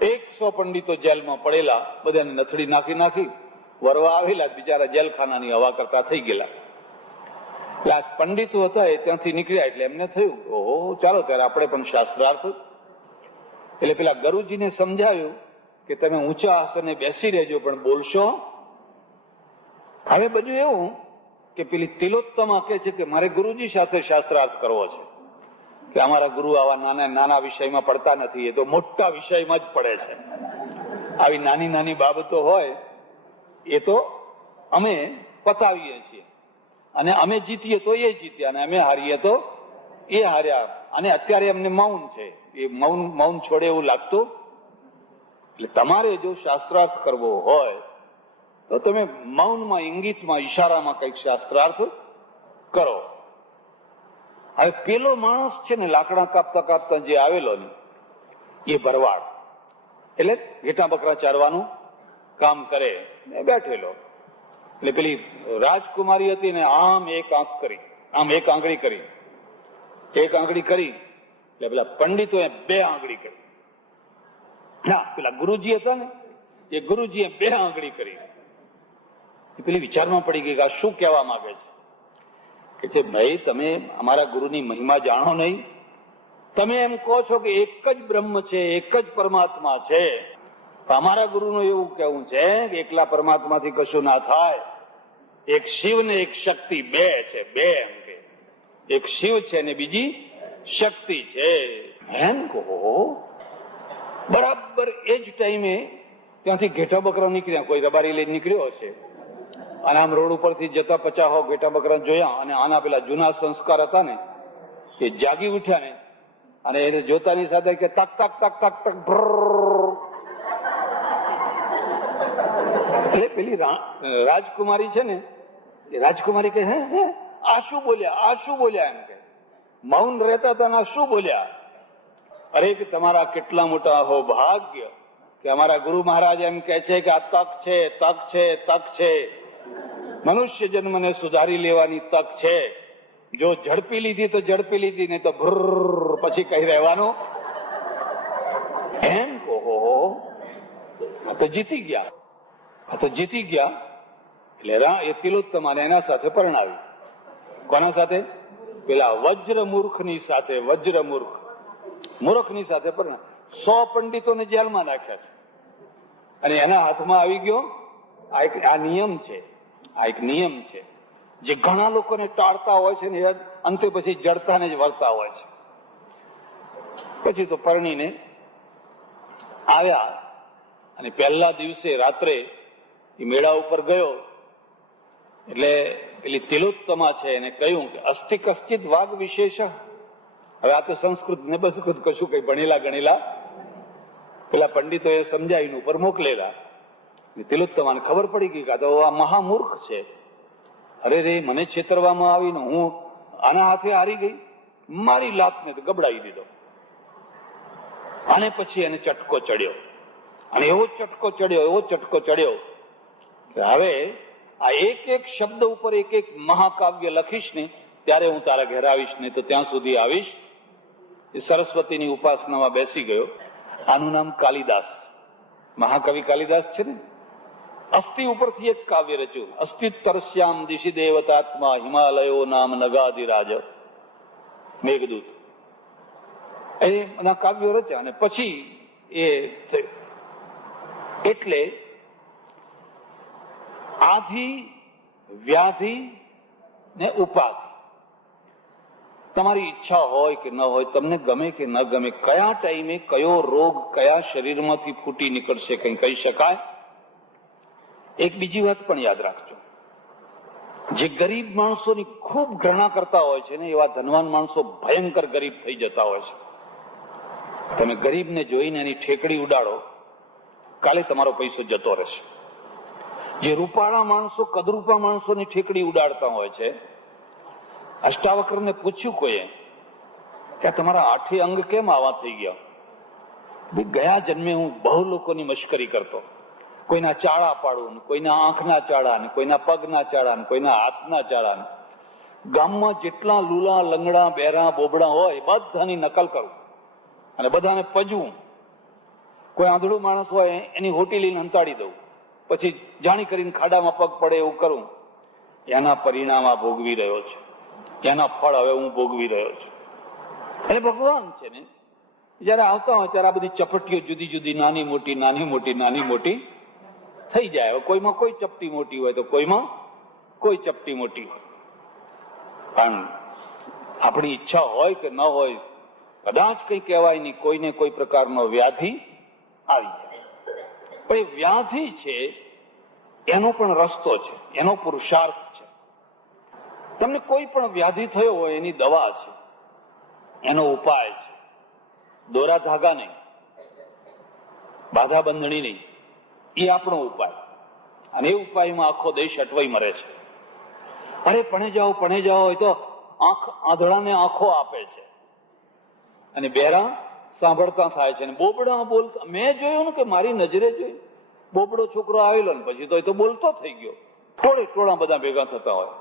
100 પંડિતો જેલમાં પડેલા, બધાને નથડી નાખી નાખી વરવા આવેલા, બિચારા જેલખાનાની હવા કરતા થઈ ગયેલા. એટલે આ પંડિતો હતા એ ત્યાંથી નીકળ્યા એટલે એમને થયું, ઓહો, ચાલો ત્યારે આપણે પણ શાસ્ત્રાર્થ. એટલે પેલા ગુરુજીને સમજાવ્યું કે તમે ઊંચા આસને બેસી રહેજો પણ બોલશો. હવે બધું એવું કે પેલી તિલોત્તમા કહે છે કે મારે ગુરુજી સાથે શાસ્ત્રાર્થ કરવો છે, કે અમારા ગુરુ આવા નાના નાના વિષયમાં પડતા નથી, એ તો મોટા વિષયમાં જ પડે છે. આવી નાની નાની બાબતો હોય એ તો અમે પતાવીએ છીએ, અને અમે જીતીએ તો એ જીત્યા, અને અમે હારીએ તો એ હાર્યા. અને અત્યારે એમને મૌન છે, એ મૌન છોડે એવું લાગતું. એટલે તમારે જો શાસ્ત્રાર્થ કરવો હોય તો તમે મૌનમાં, ઇંગિતમાં, ઈશારામાં કઈક શાસ્ત્રાર્થ કરો. હવે પેલો માણસ છે ને લાકડા કાપતા કાપતા જે આવેલો ને એ ભરવાડ, એટલે ઘેટા બકરા ચારવાનું કામ કરે, બેઠેલો. એટલે પેલી રાજકુમારી હતી ને આમ એક આંખ કરી, આમ એક આંગળી કરી, એક આંગળી કરી. એટલે પેલા પંડિતોએ 2 આંગળી કરી. ના, પેલા ગુરુજી હતા ને એ ગુરુજીએ 2 આંગળી કરી. પેલી વિચારમાં પડી ગઈ કે આ શું કહેવા માંગે છે. કે ભાઈ, તમે અમારા ગુરુની મહિમા જાણો નહીં? તમે એમ કહો છો કે એક જ બ્રહ્મ છે, એક જ પરમાત્મા છે. અમારા ગુરુનું એવું કહેવું છે કે એકલા પરમાત્માથી કશું ના થાય. એક શિવ ને એક શક્તિ, 2 છે, 2 એમ કે એક શિવ છે ને બીજી શક્તિ છે. એમ કહો. બરાબર એ જ ટાઈમે ત્યાંથી ઘેટા બકરા નીકળ્યા. કોઈ રબારી લઈને નીકળ્યો હશે, અને આમ રોડ ઉપરથી જતા 50 ઘેટા બકરા જોયા, અને આના પેલા જૂના સંસ્કાર હતા ને એ જાગી ઉઠ્યા ને, અને એને જોતાની સાથે કે તક તક તક તક તક ભ્રર. એટલે પેલી રાજકુમારી છે ને એ રાજકુમારી કહે, હે આ શું બોલ્યા, આ શું બોલ્યા? એમ કે મૌન રહેતા હતા ને શું બોલ્યા? અરે કે તમારા કેટલા મોટા અહો ભાગ્ય કે અમારા ગુરુ મહારાજ એમ કે છે કે આ તક છે, તક છે, તક છે. મનુષ્ય જન્મને સુધારી લેવાની તક છે. જો ઝડપી લીધી તો ઝડપી લીધી, નહીં તો ભ્રર પછી કઈ રહેવાનું. એમ કહો. આ તો જીતી ગયા, આ તો જીતી ગયા. એટલે એ તિલોત્તમાને એના સાથે પરણાવી. કોના સાથે? પેલા વજ્રમૂર્ખની સાથે. મૂર્ખની સાથે પરણાવી. 100 પંડિતોને જેલમાં નાખ્યા છે, અને એના હાથમાં આવી ગયો આ નિયમ છે. આ એક નિયમ છે જે ઘણા લોકોને ટાળતા હોય છે ને અંતે પછી જડતાને જ વળતા હોય છે. પછી તો પરણીને આવ્યા, અને પહેલા દિવસે રાત્રે એ મેળા ઉપર ગયો. એટલે પેલી તિલોત્તમા છે એને કહ્યું કે અસ્થિ કશ્ચિત વાગ વિશેષ. હવે આ તો સંસ્કૃત ને બસકૃત કશું કઈ ભણેલા ગણેલા પેલા પંડિતોએ સમજાવીને ઉપર મોકલેલા. તિલોત્તમાને ખબર પડી ગઈ કે આ તો આ મહામૂર્ખ છે. અરે રે, મને છેતરવામાં આવીને હું આના હાથે હારી ગઈ. મારી લાતને તો ગબડાવી દીધો. અને પછી એને ચટકો ચડ્યો, અને એવો ચટકો ચડ્યો કે હવે આ એક એક શબ્દ ઉપર એક એક મહાકાવ્ય લખીશ ને ત્યારે હું તારા ઘેર આવીશ, નહીં તો ત્યાં સુધી આવીશ. એ સરસ્વતીની ઉપાસનામાં બેસી ગયો. આનું નામ કાલિદાસ, મહાકવિ કાલિદાસ છે ને. અસ્થિ ઉપરથી એક કાવ્ય રચ્યું. અસ્થિતરસ્યામ દિશી દેવતાત્મા હિમાલયો નામ નગાધિરાજ. મેઘદૂત એ બધા કાવ્યો રચ્યા, અને પછી એ એટલે આધિ, વ્યાધિ ને ઉપાધિ. તમારી ઈચ્છા હોય કે ન હોય, તમને ગમે કે ન ગમે, કયા ટાઈમે કયો રોગ કયા શરીરમાંથી ફૂટી નીકળશે કઈ કહી શકાય. એક બીજી વાત પણ યાદ રાખજો. જે ગરીબ માણસોની ખૂબ ઘૃણા કરતા હોય છે ને એવા ધનવાન માણસો ભયંકર ગરીબ થઈ જતા હોય છે. તમે ગરીબને જોઈને એની ઠેકડી ઉડાડો, કાલે તમારો પૈસો જતો રહેશે. જે રૂપાળા માણસો કદરૂપા માણસોની ઠેકડી ઉડાડતા હોય છે, અષ્ટાવક્રને પૂછ્યું કોઈએ કે તમારા આઠે અંગ કેમ આવા થઈ ગયા? ગયા જન્મે હું બહુ લોકોની મશ્કરી કરતો, કોઈના ચાળા પાડું, કોઈના આંખના ચાળા, કોઈના પગના ચાળા, કોઈના હાથના ચાળા. ગામમાં જેટલા લૂલા લંગડા બેરા બોબડા હોય બધાની નકલ કરું અને બધાને પજવું. કોઈ આંધળું માણસ હોય એની હોટી લઈને અંતાડી દઉં, પછી જાણી કરીને ખાડામાં પગ પડે એવું કરું. એના પરિણામ આ ભોગવી રહ્યો છે, એના ફળ હવે હું ભોગવી રહ્યો છું. એટલે ભગવાન છે ને, જયારે આવતા હોય ત્યારે આ બધી ચપટીઓ જુદી જુદી નાની મોટી નાની મોટી નાની મોટી થઈ જાય. કોઈમાં કોઈ ચપટી મોટી હોય તો કોઈમાં કોઈ ચપટી મોટી હોય. પણ આપણી ઈચ્છા હોય કે ન હોય, કદાચ કઈ કહેવાય નહીં, કોઈને કોઈ પ્રકારનો વ્યાધિ આવી જાય. પણ એ વ્યાધિ છે એનો પણ રસ્તો છે, એનો પુરુષાર્થ છે. તમને કોઈ પણ વ્યાધિ થયો હોય એની દવા છે, એનો ઉપાય છે. દોરા ધાગા નહીં, બાધા બંધણી નહીં, એ આપણો ઉપાય. અને એ ઉપાયમાં આખો દેશ અટવાઈ મરે છે. અરે પણ જાઓ હોય તો આંધળાને આંખો આપે છે અને બેરા સાંભળતા થાય છે. બોબડા બોલતા મેં જોયું ને કે મારી નજરે જોઈ, બોબડો છોકરો આવેલો ને પછી તો એ તો બોલતો થઈ ગયો. ટોળે ટોળા બધા ભેગા થતા હોય.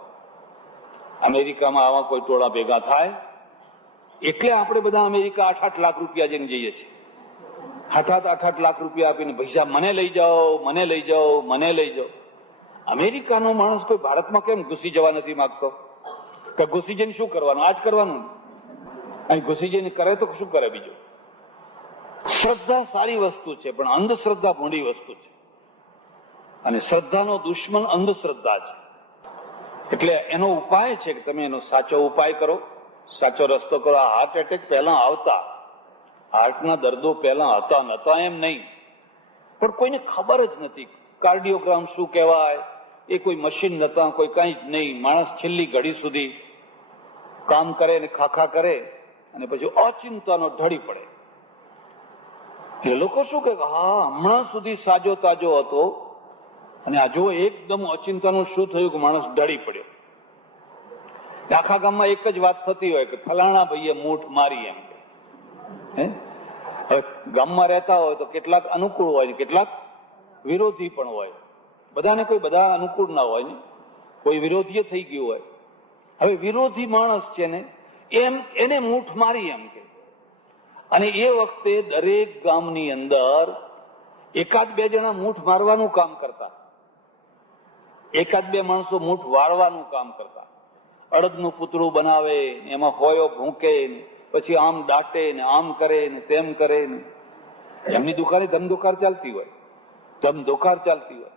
અમેરિકામાં આવા કોઈ ટોળા ભેગા થાય એટલે આપણે બધા અમેરિકા 8-8 લાખ રૂપિયા જઈને જઈએ છીએ. 8-8 લાખ રૂપિયા આપીને પૈસા મને લઈ જાઓ, મને લઈ જાઓ, મને લઈ જાઓ. અમેરિકાનો માણસ કોઈ ભારતમાં કેમ ઘૂસી જવા નથી માંગતો? કે ઘૂસી જઈને શું કરવાનું? આજ કરવાનું. અહીં ઘૂસી જઈને કરે તો શું કરે બીજું? શ્રદ્ધા સારી વસ્તુ છે, પણ અંધશ્રદ્ધા ભૂંડી વસ્તુ છે. અને શ્રદ્ધાનો દુશ્મન અંધશ્રદ્ધા છે. એટલે એનો ઉપાય છે કે તમે એનો સાચો ઉપાય કરો, સાચો રસ્તો કરો. આ હાર્ટ એટેક પહેલા આવતા, હાર્ટના દર્દો પહેલા હતા નતા એમ નહીં, પણ કોઈને ખબર જ નથી. કાર્ડિયોગ્રામ શું કહેવાય એ કોઈ મશીન નતા, કોઈ કઈ જ નહીં. માણસ છેલ્લી ઘડી સુધી કામ કરે ને ખાખા કરે અને પછી અચિંતાનો ઢળી પડે. એ લોકો શું કે હા હમણાં સુધી સાજો તાજો હતો અને આ જો એકદમ અચિંતાનું શું થયું કે માણસ ઢળી પડ્યો. આખા ગામમાં એક જ વાત થતી હોય કે ફલાણા ભાઈએ મૂઠ મારી એમ. હવે ગામમાં રહેતા હોય તો કેટલાક અનુકૂળ હોય ને કેટલાક વિરોધી પણ હોય. બધાને કોઈ બધા અનુકૂળ ના હોય ને, કોઈ વિરોધી થઈ ગયું હોય. હવે વિરોધી માણસ છે ને એમ એને મૂઠ મારી એમ કે. અને એ વખતે દરેક ગામની અંદર 1-2 જણા મૂઠ મારવાનું કામ કરતા, 1-2 માણસો મૂઠ વાળવાનું કામ કરતા. અડદનું પૂતળું બનાવે, એમાં હોયો ભૂંકે, પછી આમ દાટે ને આમ કરે ને તેમ કરે ને. એમની દુકાને ધમધોકાર ચાલતી હોય, ધમધોકાર ચાલતી હોય.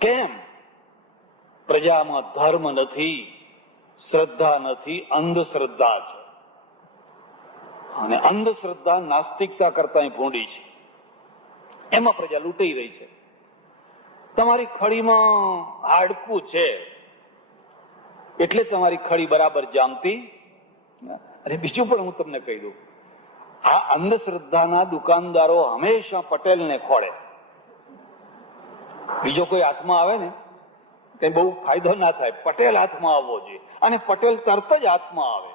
કેમ? પ્રજામાં ધર્મ નથી, શ્રદ્ધા નથી, અંધશ્રદ્ધા છે. અને અંધશ્રદ્ધા નાસ્તિકતા કરતા ભૂંડી છે. એમાં પ્રજા લૂંટાઈ રહી છે. તમારી ખડીમાં હાડકું છે એટલે તમારી ખડી બરાબર જામતી. અને બીજું પણ હું તમને કહી દઉં, આ અંધશ્રદ્ધાના દુકાનદારો હંમેશા પટેલને ખોળે. બીજો કોઈ હાથમાં આવે ને તે બહુ ફાયદો ના થાય. પટેલ હાથમાં આવવો જોઈએ. અને પટેલ તરત જ હાથમાં આવે,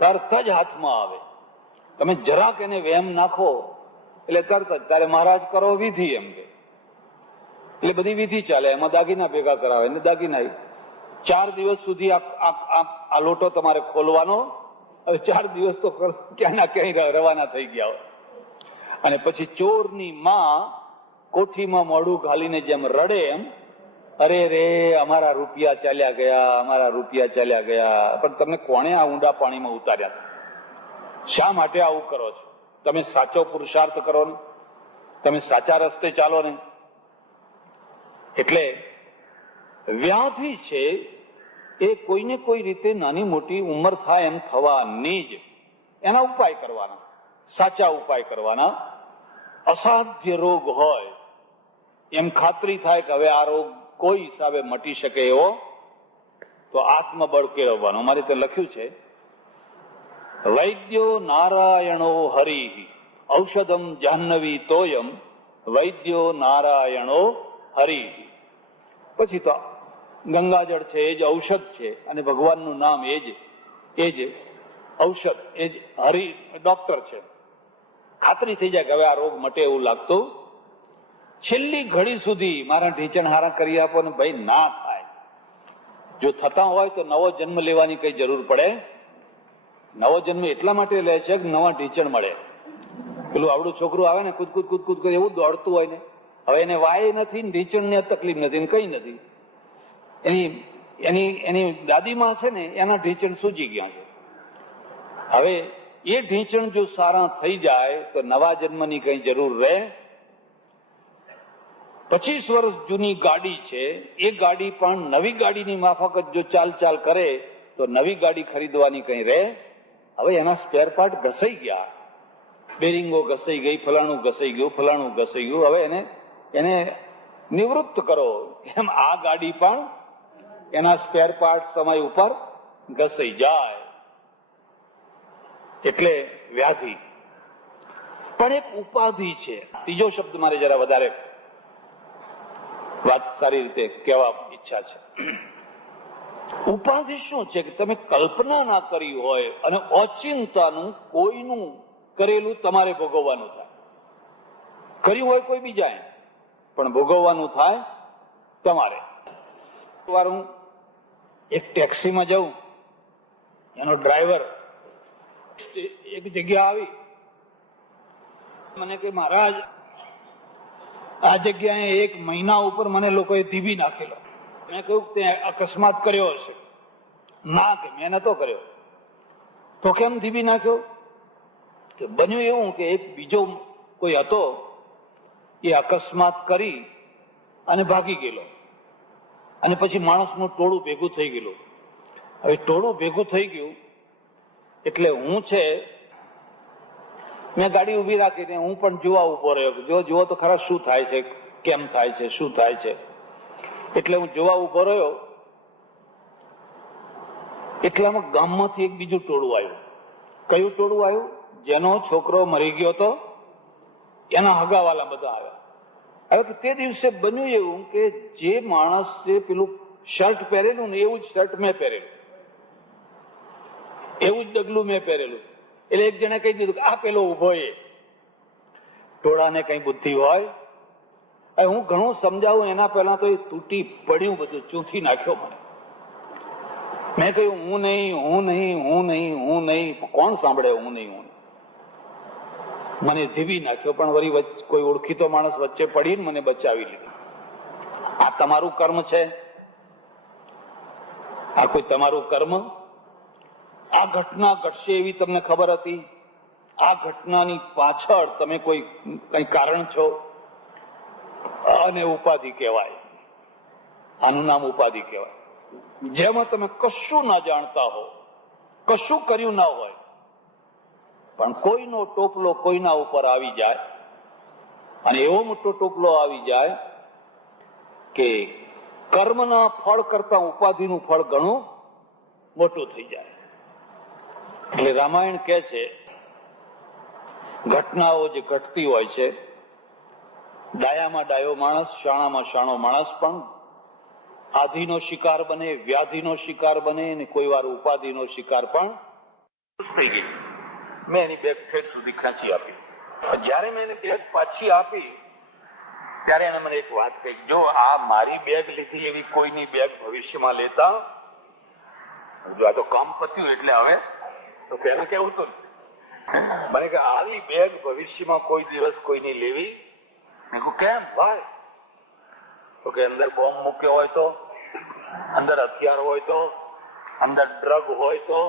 તરત જ હાથમાં આવે. તમે જરાક એને વહેમ નાખો એટલે તરત જ તારે મહારાજ કરો વિધિ એમ કે. એટલે બધી વિધિ ચાલે. એમાં દાગીના ભેગા કરાવે ને દાગીના 4 દિવસ સુધી આ લોટો તમારે ખોલવાનો. હવે 4 દિવસ તો ક્યાં ના ક્યાંય રવાના થઈ ગયા હોય. અને પછી ચોરની માં કોઠીમાં મોઢું ઘાલીને જેમ રડે એમ, અરે રે અમારા રૂપિયા ચાલ્યા ગયા, અમારા રૂપિયા ચાલ્યા ગયા. પણ તમને કોણે આ ઊંડા પાણીમાં ઉતાર્યા? શા માટે આવું કરો છો? તમે સાચો પુરુષાર્થ કરો ને, તમે સાચા રસ્તે ચાલો ને. એટલે વ્યાધિ છે એ કોઈને કોઈ રીતે નાની મોટી ઉંમર થાય એમ થવાની જ. એના ઉપાય કરવાના, સાચા ઉપાય કરવાના. અસાધ્ય રોગ હોય એમ ખાતરી થાય કે હવે આ રોગ કોઈ હિસાબે મટી શકે એવો તો આત્મબળ કેળવવાનું. અમારે તો લખ્યું છે, વૈદ્યો નારાયણો હરિ ઔષધમ જાહ્નવી તોયમ વૈદ્યો નારાયણો હરિ. પછી તો ગંગાજળ છે એ જ ઔષધ છે, અને ભગવાનનું નામ એ જ ઔષધ, એ જ હરિ ડોક્ટર છે. ખાતરી થઈ જાય કે હવે આ રોગ મટે એવું લાગતું. છેલ્લી ઘડી સુધી મારા ઢીંચણ હારા કરી આપો ને ભાઈ, ના થાય. જો થતા હોય તો નવો જન્મ લેવાની કઈ જરૂર પડે? નવો જન્મ એટલા માટે લે છે કે નવા ઢીંચણ મળે. પેલું આવડું છોકરું આવે ને કૂદકૂદ કૂદકૂદ કરે એવું દોડતું હોય ને, હવે એને વાય નથી, ઢીંચણ ને તકલીફ નથી, કઈ નથી. એની દાદીમાં છે ને એના ઢીંચણ સૂજી ગયા છે. હવે એ ઢીંચણ જો સારા થઈ જાય તો નવા જન્મની કઈ જરૂર રહે? 25 વર્ષ જૂની ગાડી છે, એ ગાડી પણ નવી ગાડીની માફક જો ચાલ કરે તો નવી ગાડી ખરીદવાની કઈ રહે? હવે એના સ્પેર પાર્ટ ઘસાઈ ગયા, બેરિંગો ઘસાઈ ગઈ, ફલાણું ઘસાઈ ગયું, ફલાણું ઘસાઈ ગયું. હવે એને નિવૃત્ત કરો. એમ આ ગાડી પણ એના સ્પેર પાર્ટ સમય ઉપર ઘસાઈ જાય. એટલે વ્યાધિ પણ એક ઉપાધિ છે. ત્રીજો શબ્દ મારે જરા વધારે વાત સારી રીતે કહેવા ઈચ્છા છે. ઉપાધિ શું છે કે તમે કલ્પના ના કરી હોય અને ઓચિંતાનું કોઈનું કરેલું તમારે ભોગવવાનું થાય. કર્યું હોય કોઈ બીજાએ, પણ ભોગવવાનું થાય તમારે. હું એક ટેક્સીમાં જાઉં, એનો ડ્રાઈવર એક જગ્યા આવી, મને કે મહારાજ આ જગ્યાએ 1 મહિના ઉપર મને લોકોએ ધીબી નાખેલો. મેં કહ્યું તે અકસ્માત કર્યો હશે. ના, કે મેં નતો કર્યો. તો કેમ ધીબી નાખ્યો? કે બન્યું એવું કે એક બીજો કોઈ હતો, એ અકસ્માત કરી અને ભાગી ગયેલો, અને પછી માણસનું ટોળું ભેગું થઈ ગયેલું. હવે ટોળું ભેગું થઈ ગયું એટલે હું છે, મેં ગાડી ઉભી રાખીને હું પણ જોવા ઉભો રહ્યો. જુઓ તો ખરા શું થાય છે, કેમ થાય છે, શું થાય છે. એટલે હું જોવા ઉભો રહ્યો. એટલામાં ગામમાંથી એક બીજું ટોળું આવ્યું. કયું ટોળું આવ્યું? જેનો છોકરો મરી ગયો હતો એના હગાવાલા બધા આવ્યા. હવે તો તે દિવસે બન્યું એવું કે જે માણસે પેલું શર્ટ પહેરેલું ને એવું જ શર્ટ મેં પહેરેલું, એવું જ ડગલું મેં પહેરેલું. એટલે એક જણે કહી દીધું કે આ પેલો ઉભો. એ ટોળાને કઈ બુદ્ધિ હોય? હું ઘણું સમજાવું એના પહેલા તો એ તૂટી પડ્યું, બધું ચૂંથી નાખ્યો મને. મેં કહ્યું હું નહીં, હું નહીં, હું નહીં, હું નહીં. કોણ સાંભળે? હું નહીં, હું નહીં. મને ધીબી નાખ્યો. પણ વળી કોઈ ઓળખીતો માણસ વચ્ચે પડીને મને બચાવી લીધો. આ તમારું કર્મ છે? આ કોઈ તમારું કર્મ? આ ઘટના ઘટશે એવી તમને ખબર હતી? આ ઘટનાની પાછળ તમે કઈ કારણ છો? અને ઉપાધિ કહેવાય. આનું નામ ઉપાધિ કહેવાય. જેમાં તમે કશું ના જાણતા હો, કશું કર્યું ના હોય, પણ કોઈનો ટોપલો કોઈના ઉપર આવી જાય, અને એવો મોટો ટોપલો આવી જાય કે કર્મના ફળ કરતા ઉપાધિનું ફળ ઘણું મોટું થઈ જાય. એટલે રામાયણ કહે છે, ઘટનાઓ જે ઘટતી હોય છે, ડાયામાં ડાયો માણસ, શાણામાં શાણો માણસ પણ આધિનો શિકાર બને, વ્યાધિનો શિકાર બને, અને કોઈ વાર ઉપાધિનો શિકાર પણ થઈ ગઈ. મેં એની બેગ ઠેઠ સુધી ખેંચી આપી. જયારે મેં એને બેગ પાછી આપી ત્યારે એને મને એક વાત કહી, જો આ મારી બેગ લીધી એવી કોઈની બેગ ભવિષ્યમાં લેતા. જો આ તો કામ પત્યું એટલે હવે તો પેલા કેવું હતું મને કે આવી બેગ ભવિષ્યમાં કોઈ દિવસ કોઈની લેવી. મેં કહું કેમ ભાઈ? તો કે અંદર બોમ્બ મૂક્યો હોય તો, અંદર હથિયાર હોય તો, અંદર ડ્રગ હોય તો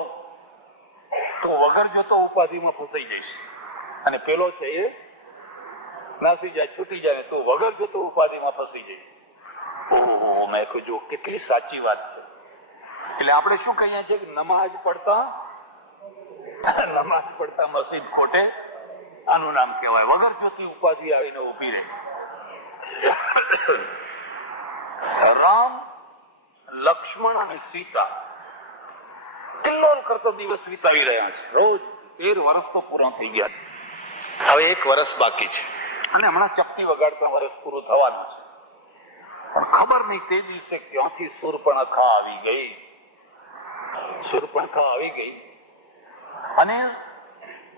વગર જોતો ઉપાધિમાં ફસાઈ જઈશ. અને પેલો છે એ નાસી જાય, છૂટી જાય, તું વગર જોતો ઉપાધિમાં ફસી જઈશ. ઓહો, મેં કહ્યું જો કેટલી સાચી વાત છે. એટલે આપણે શું કહીએ છીએ કે નમાજ પડતા મસ્જિદ ખોટે, આનું નામ કહેવાય. વગર જોતી ઉપાધિ આવીને ઉભી રહી. રામ લક્ષ્મણ અને સીતા કિલ્લોલ કરતો દિવસ વિતાવી રહ્યા છે. રોજ 13 વર્ષ તો પૂરા થઈ ગયા. હવે 1 વર્ષ બાકી છે અને હમણાં ચપટી વગાડતા વર્ષ પૂરું થવાનું છે. પણ ખબર નહીં તે દિવસે ક્યાંથી શૂર્પણખા આવી ગઈ. શૂર્પણખા આવી ગઈ અને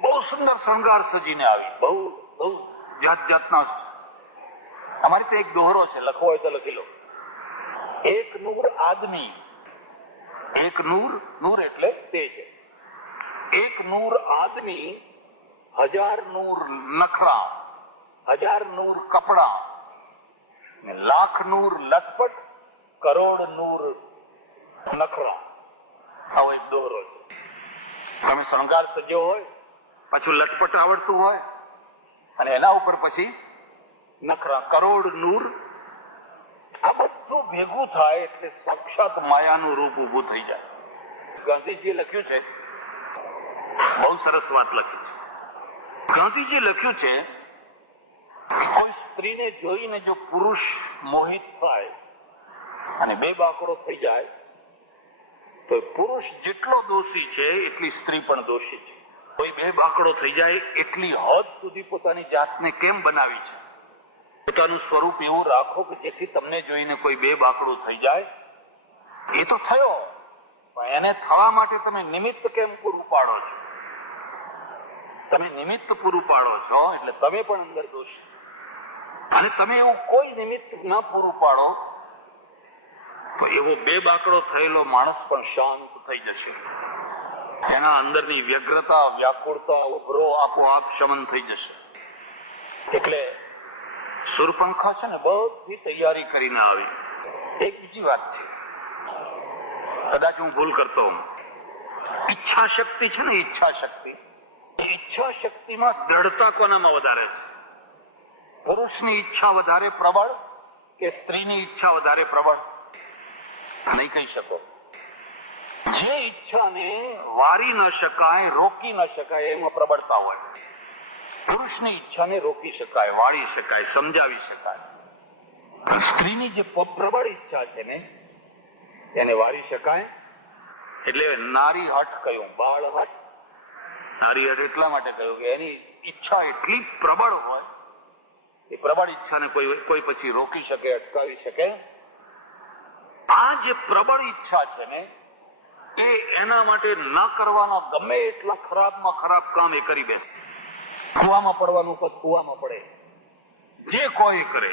બહુ સુંદર શૃંગાર સજીને આવી. બહુ જાત જાતના. અમારી તો એક દોહરો છે, લખવો હોય તો લખી લો. એક નૂર આદમી, એક નૂર એટલે તેજ. એક નૂર આદમી, 1000 નૂર નખરા, 1000 નૂર કપડા, લાખ નૂર લટપટ, કરોડ નૂર નખરા. આવો એક દોહરો છે. તમે શણગાર સજ્યો હોય, પાછું લટપટ આવડતું હોય અને એના ઉપર પછી નખરા, કરોડ નૂર, આ બધું ભેગું થાય એટલે સાક્ષાત માયાનું રૂપ ઉભું થઈ જાય. ગાંધીજીએ લખ્યું છે, બહુ સરસ વાત લખી છે. ગાંધીજીએ લખ્યું છે કે કોઈ સ્ત્રીને જોઈને જો પુરુષ મોહિત થાય અને બે બાકડો થઈ જાય તો પુરુષ જેટલો દોષી છે એટલી સ્ત્રી પણ દોષી છે. કોઈ બે બાકડો થઈ જાય એટલી હદ સુધી પોતાની જાતને કેમ બનાવી છે? પોતાનું સ્વરૂપ એવું રાખો કે જેથી તમને જોઈને કોઈ બે બાકડું થઈ જાય. એ તો થયો, પણ એને થવા માટે તમે નિમિત્ત કેમ પૂરું પાડો છો? તમે નિમિત્ત પૂરું પાડો છો એટલે તમે પણ અંદર દોષી. અને તમે એવું કોઈ નિમિત્ત ન પૂરું પાડો તો એવો બે બાકડો થયેલો માણસ પણ શાંત થઈ જશે. એના અંદરની વ્યગ્રતા, વ્યાકુળતા, ઉભરો આપોઆપ શમન થઈ જશે. એટલે શૂર્પણખા છે ને બધી તૈયારી કરીને આવી. એક બીજી વાત છે, કદાચ હું ભૂલ કરતો હું. ઈચ્છા શક્તિ છે ને, ઈચ્છા શક્તિ, ઈચ્છા શક્તિમાં દ્રઢતા કોનામાં વધારે છે? પુરુષની ઈચ્છા વધારે પ્રબળ કે સ્ત્રીની ઈચ્છા વધારે પ્રબળ? નહીં કહી શકો. જે ઈચ્છાને વારી ન શકાય, રોકી ન શકાય, એમાં પ્રબળતા હોય. પુરુષની ઈચ્છાને રોકી શકાય, વાળી શકાય, સમજાવી શકાય. સ્ત્રીની જે પ્રબળ ઈચ્છા છે ને એને વાળી શકાય. એટલે નારી હઠ કહ્યું, બાળ હઠ. નારી હઠ એટલા માટે કહ્યું કે એની ઈચ્છા એટલી પ્રબળ હોય, એ પ્રબળ ઈચ્છાને કોઈ પછી રોકી શકે, અટકાવી શકે. આ જે પ્રબળ ઈચ્છા છે ને એ એના માટે ન કરવાના ગમે એટલા ખરાબમાં ખરાબ કામ એ કરી બેસે. કુવામાં પડવાનું તો કુવામાં પડે, જે કોઈ કરે.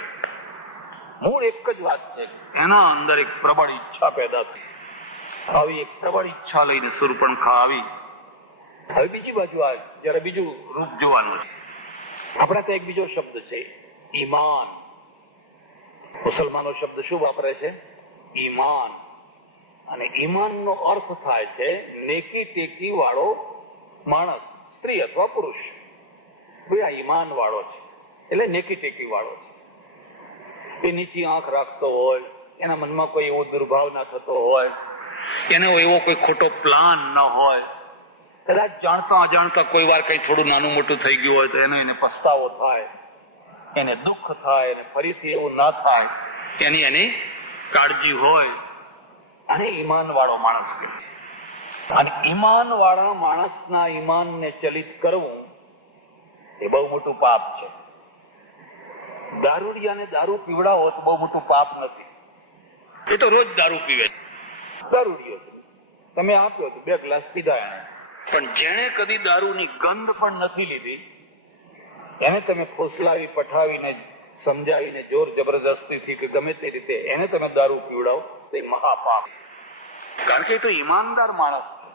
મૂળ એક જ વાત છે, એના અંદર એક પ્રબળ ઈચ્છા પેદા થઈ. આવી એક પ્રબળ ઈચ્છા લઈને શૂર્પણખા આવી. હવે બીજી બાજુ આ જયારે બીજું રૂપ જોવાનું છે. આપણા ત્યાં એક બીજો શબ્દ છે, ઈમાન. મુસલમાનો શબ્દ શું વાપરે છે? ઈમાન. અને ઈમાનનો અર્થ થાય છે નેકી ટેકી વાળો માણસ, સ્ત્રી અથવા પુરુષ. ભાઈ આ ઈમાન વાળો છે એટલે નેકી ટેકી વાળો છે. એ નીચી આંખ રાખતો હોય, એના મનમાં કોઈ એવો દુર્ભાવ ના થતો હોય, એનો એવો કોઈ ખોટો પ્લાન ન હોય. કદાચ જાણતા અજાણતા કોઈ વાર કઈ થોડું નાનું મોટું થઈ ગયું હોય તો એને પસ્તાવો થાય, એને દુઃખ થાય, અને ફરીથી એવું ના થાય એની કાળજી હોય. અને ઈમાન વાળો માણસ કહે. અને ઈમાન વાળા માણસના ઈમાનને ચલિત કરવું એ બહુ મોટું પાપ છે. દારૂડિયાને દારૂ પીવડાવો તો બહુ મોટું પાપ નથી. એ તો રોજ દારૂ પીવે. દારૂડિયો તમે આપ્યો તો 2 ગ્લાસ પીધા એને, પણ જેણે કદી દારૂની ગંધ પણ નથી લીધી એને તમે ફોસલાવી પઠાવીને સમજાવીને જોર જબરદસ્તીથી કે ગમે તે રીતે એને તમે દારૂ પીવડાવો તો એ મહાપાપ. કારણ કે એ તો ઈમાનદાર માણસ છે,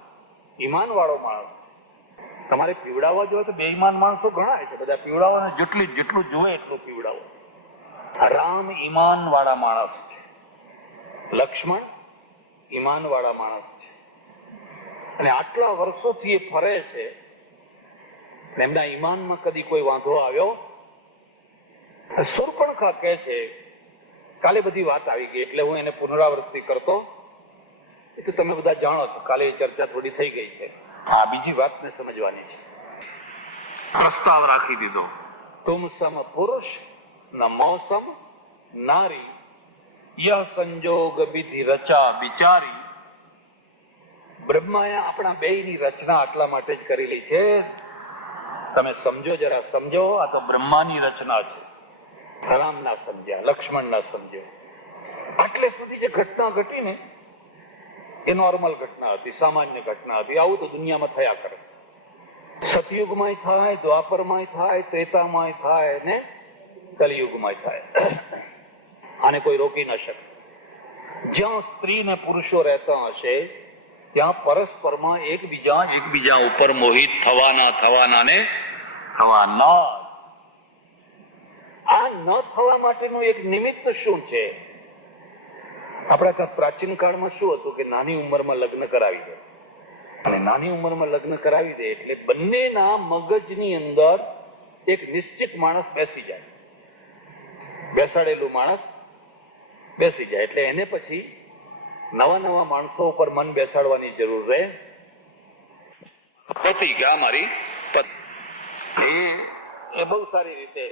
ઈમાન વાળો માણસ. તમારે પીવડાવવા જોઈએ તો બેઈમાન માણસો ઘણા છે, બધા પીવડાવવાને જેટલું જોઈએ એટલું પીવડાવો. રામ ઈમાન વાળા માણસ છે, લક્ષ્મણ ઈમાન વાળા માણસ છે. અને આટલા વર્ષોથી એ ફરે છે, એમના ઈમાનમાં કદી કોઈ વાંધો આવ્યો? શૂર્પણખા કહે છે, કાલે બધી વાત આવી ગઈ એટલે હું એને પુનરાવૃત્તિ કરતો. એ તો તમે બધા જાણો છો, કાલે ચર્ચા થોડી થઈ ગઈ છે. હા, બીજી વાતને સમજવાની છે. પ્રસ્તાવ રાખી દીધો, તુમ સમ પુરુષ ન મોસમ નારી યહ સંજોગ વિધિ રચા વિચારી. બ્રહ્માએ આપણા બેયની રચના આટલા માટે જ કરેલી છે. તમે સમજો, જરા સમજો, આ તો બ્રહ્માની રચના છે. રામ ના સમજ્યા, લક્ષ્મણ ના સમજ્યા. આટલે સુધી જે ઘટના ઘટી ને એ નોર્મલ ઘટના હતી, સામાન્ય ઘટના હતી. આવું તો દુનિયામાં થયા કરે. સતયુગમાંય થાય, દ્વાપરમાંય થાય, ત્રેતામાંય થાય ને કલિયુગમાંય થાય. આને કોઈ રોકી ન શકે. જ્યાં સ્ત્રી ને પુરુષો રહેતા હશે ત્યાં પરસ્પરમાં એકબીજા ઉપર મોહિત થવાના ને થવાના. આ ન થવા માટેનું એક નિમિત્ત શું છે? આપણા ત્યાં પ્રાચીન કાળમાં શું હતું કે નાની ઉંમરમાં લગ્ન કરાવી દે. અને નાની ઉંમરમાં લગ્ન કરાવી દે એટલે બંનેના મગજની અંદર એક નિશ્ચિત માણસ બેસી જાય, બેસાડેલું માણસ બેસી જાય. એટલે એને પછી નવા માણસો ઉપર મન બેસાડવાની જરૂર રહે. પતિ ગયા મારી એ બહુ સારી રીતે.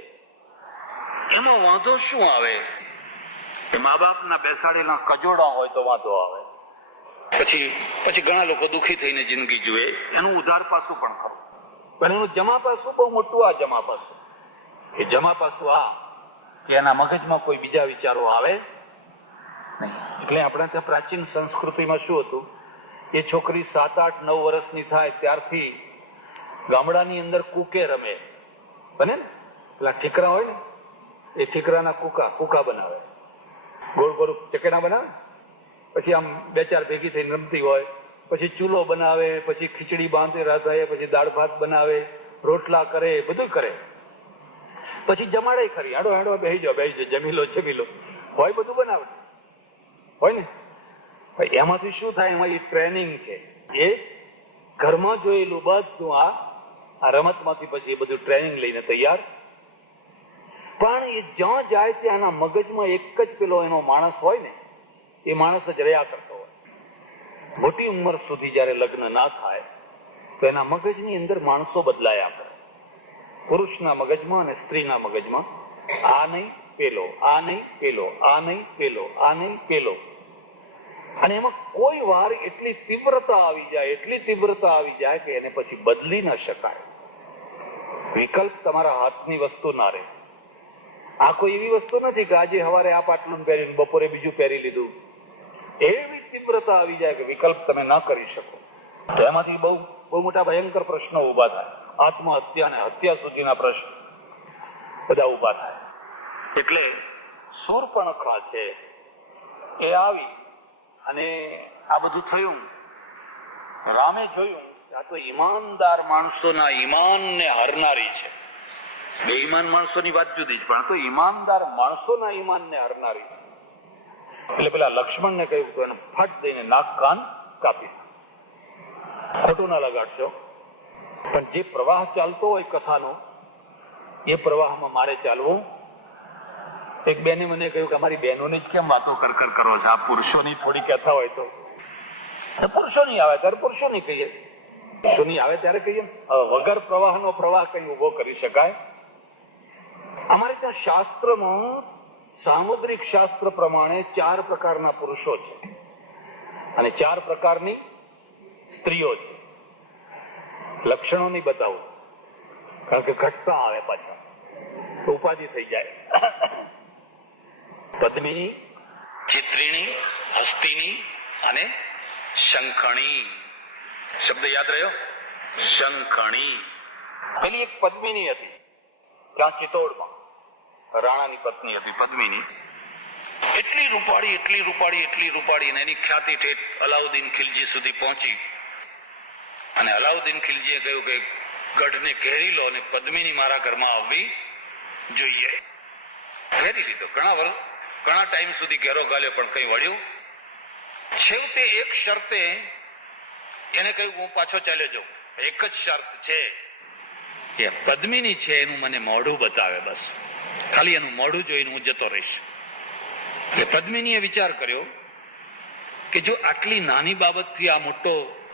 એમાં વાંધો શું આવે? મા બાપના બેસાડેલા કજોડા હોય તો વાંધો આવે. પછી ઘણા લોકો દુઃખી થઈને જિંદગી જુએ. એનું ઉધાર પાસું પણ ખરું, પણ એનું જમા પાસું બહુ મોટું. આ જમા પાસું, એ જમા પાસું આ કે એના મગજમાં કોઈ બીજા વિચારો આવે નહીં. એટલે આપણા ત્યાં પ્રાચીન સંસ્કૃતિમાં શું હતું, એ છોકરી 7, 8, 9 વર્ષની થાય ત્યારથી ગામડાની અંદર કુકે રમે. બને ને પેલા ઠીકરા હોય ને, એ ઠીકરાના કુકા બનાવે, ગોળ ગોળ ચકેડા બનાવે. પછી આમ 2-4 ભેગી થઈને રમતી હોય. પછી ચૂલો બનાવે, પછી ખીચડી બાંધે રાધાએ, પછી દાળ ભાત બનાવે, રોટલા કરે, બધું કરે. પછી જમાડે ખરી. હાડો બેસી જાઓ, જમી લો હોય, બધું બનાવે હોય ને. એમાંથી શું થાય? એમાં એ ટ્રેનિંગ છે. એ ઘરમાં જોયેલું બધું આ રમતમાંથી પછી એ બધું ટ્રેનિંગ લઈને તૈયાર. પણ એ જ્યાં જાય ત્યાંના મગજમાં એક જ પેલો એનો માણસ હોય ને, એ માણસ જ રહ્યા કરતો હોય. મોટી ઉંમર સુધી જયારે લગ્ન ના થાય તો એના મગજની અંદર માણસો બદલાયા કરે. પુરુષના મગજમાં અને સ્ત્રીના મગજમાં આ નહીં પેલો, આ નહીં પેલો, આ નહીં પેલો, આ નહીં પેલો. અને એમાં કોઈ વાર એટલી તીવ્રતા આવી જાય કે એને પછી બદલી ન શકાય. વિકલ્પ તમારા હાથની વસ્તુ ના રહે. આ કોઈ એવી વસ્તુ નથી કે આજે સવારે આ પાટલું પહેરીને બપોરે બીજું પહેરી લીધું. એવી તીવ્રતા આવી જાય કે વિકલ્પ તમે ના કરી શકો. તો એમાંથી બહુ મોટા ભયંકર પ્રશ્નો ઉભા થાય. આત્મહત્યા અને હત્યા સુધીના પ્રશ્નો બધા ઉભા થાય. એટલે શૂર્પણખા છે એ આવી અને આ બધું થયું. રામે જોયું આ તો ઈમાનદાર માણસોના ઈમાનને હરનારી છે. બેઈમાન માણસોની વાત જુદી જ, પણ તો ઈમાનદાર માણસોના ઈમાનને હરનારી. એટલે પેલા લક્ષ્મણને કહ્યું તો એને ફટ દઈને નાક કાન કાપી. ખોટું ના લગાડશો, પણ જે પ્રવાહ ચાલતો હોય કથાનો એ પ્રવાહમાં મારે ચાલવું. એક બેને મને કહ્યું કે અમારી બહેનોની જ કેમ વાતો કરો છો? આ પુરુષોની થોડી કથા હોય તો પુરુષોની આવે ત્યારે પુરુષોની કહીએ, પુરુષોની આવે ત્યારે કહીએ. વગર પ્રવાહનો પ્રવાહ કઈ ઉભો કરી શકાય? અમારે ત્યાં શાસ્ત્રમાં, સામુદ્રિક શાસ્ત્ર પ્રમાણે 4 પ્રકારના પુરુષો છે અને 4 પ્રકારની સ્ત્રીઓ છે. લક્ષણો નહીં બતાવું, કારણ કે ઘટતા આવે પાછા તો ઉપાધિ થઈ જાય. પદ્મિની, ચિત્રીણી, હસ્તિની અને શંખણી. શબ્દ યાદ રહ્યો? શંખણી. પેલી એક પદ્મિની હતી, ત્યાં ચિત્તોડમાં રાણાની પત્ની હતી પદ્મિની. એટલી રૂપાળી અને એની ખ્યાતિ ઠેઠ અલાઉદ્દીન ખિલજી સુધી પહોંચી. અને અલાઉદ્દીન ખિલજીએ કહ્યું કે ગઢને ઘેરી લો અને પદ્મિની મારા ઘરમાં આવવી જોઈએ. ઘેરી લીધો. ઘણા ટાઈમ સુધી ઘેરો ગાલ્યો, પણ કઈ વળ્યું. છેવટે એક શરતે એને કહ્યું હું પાછો ચાલ્યો જાઉં. એક જ શરત છે કે પદ્મિની છે એનું મને મોઢું બતાવે, બસ ખાલી એનું મોઢું જોઈને હું જતો રહીશ. એટલે પદ્મિનીએ વિચાર કર્યો કે જો આટલી નાની બાબતથી આ મોટો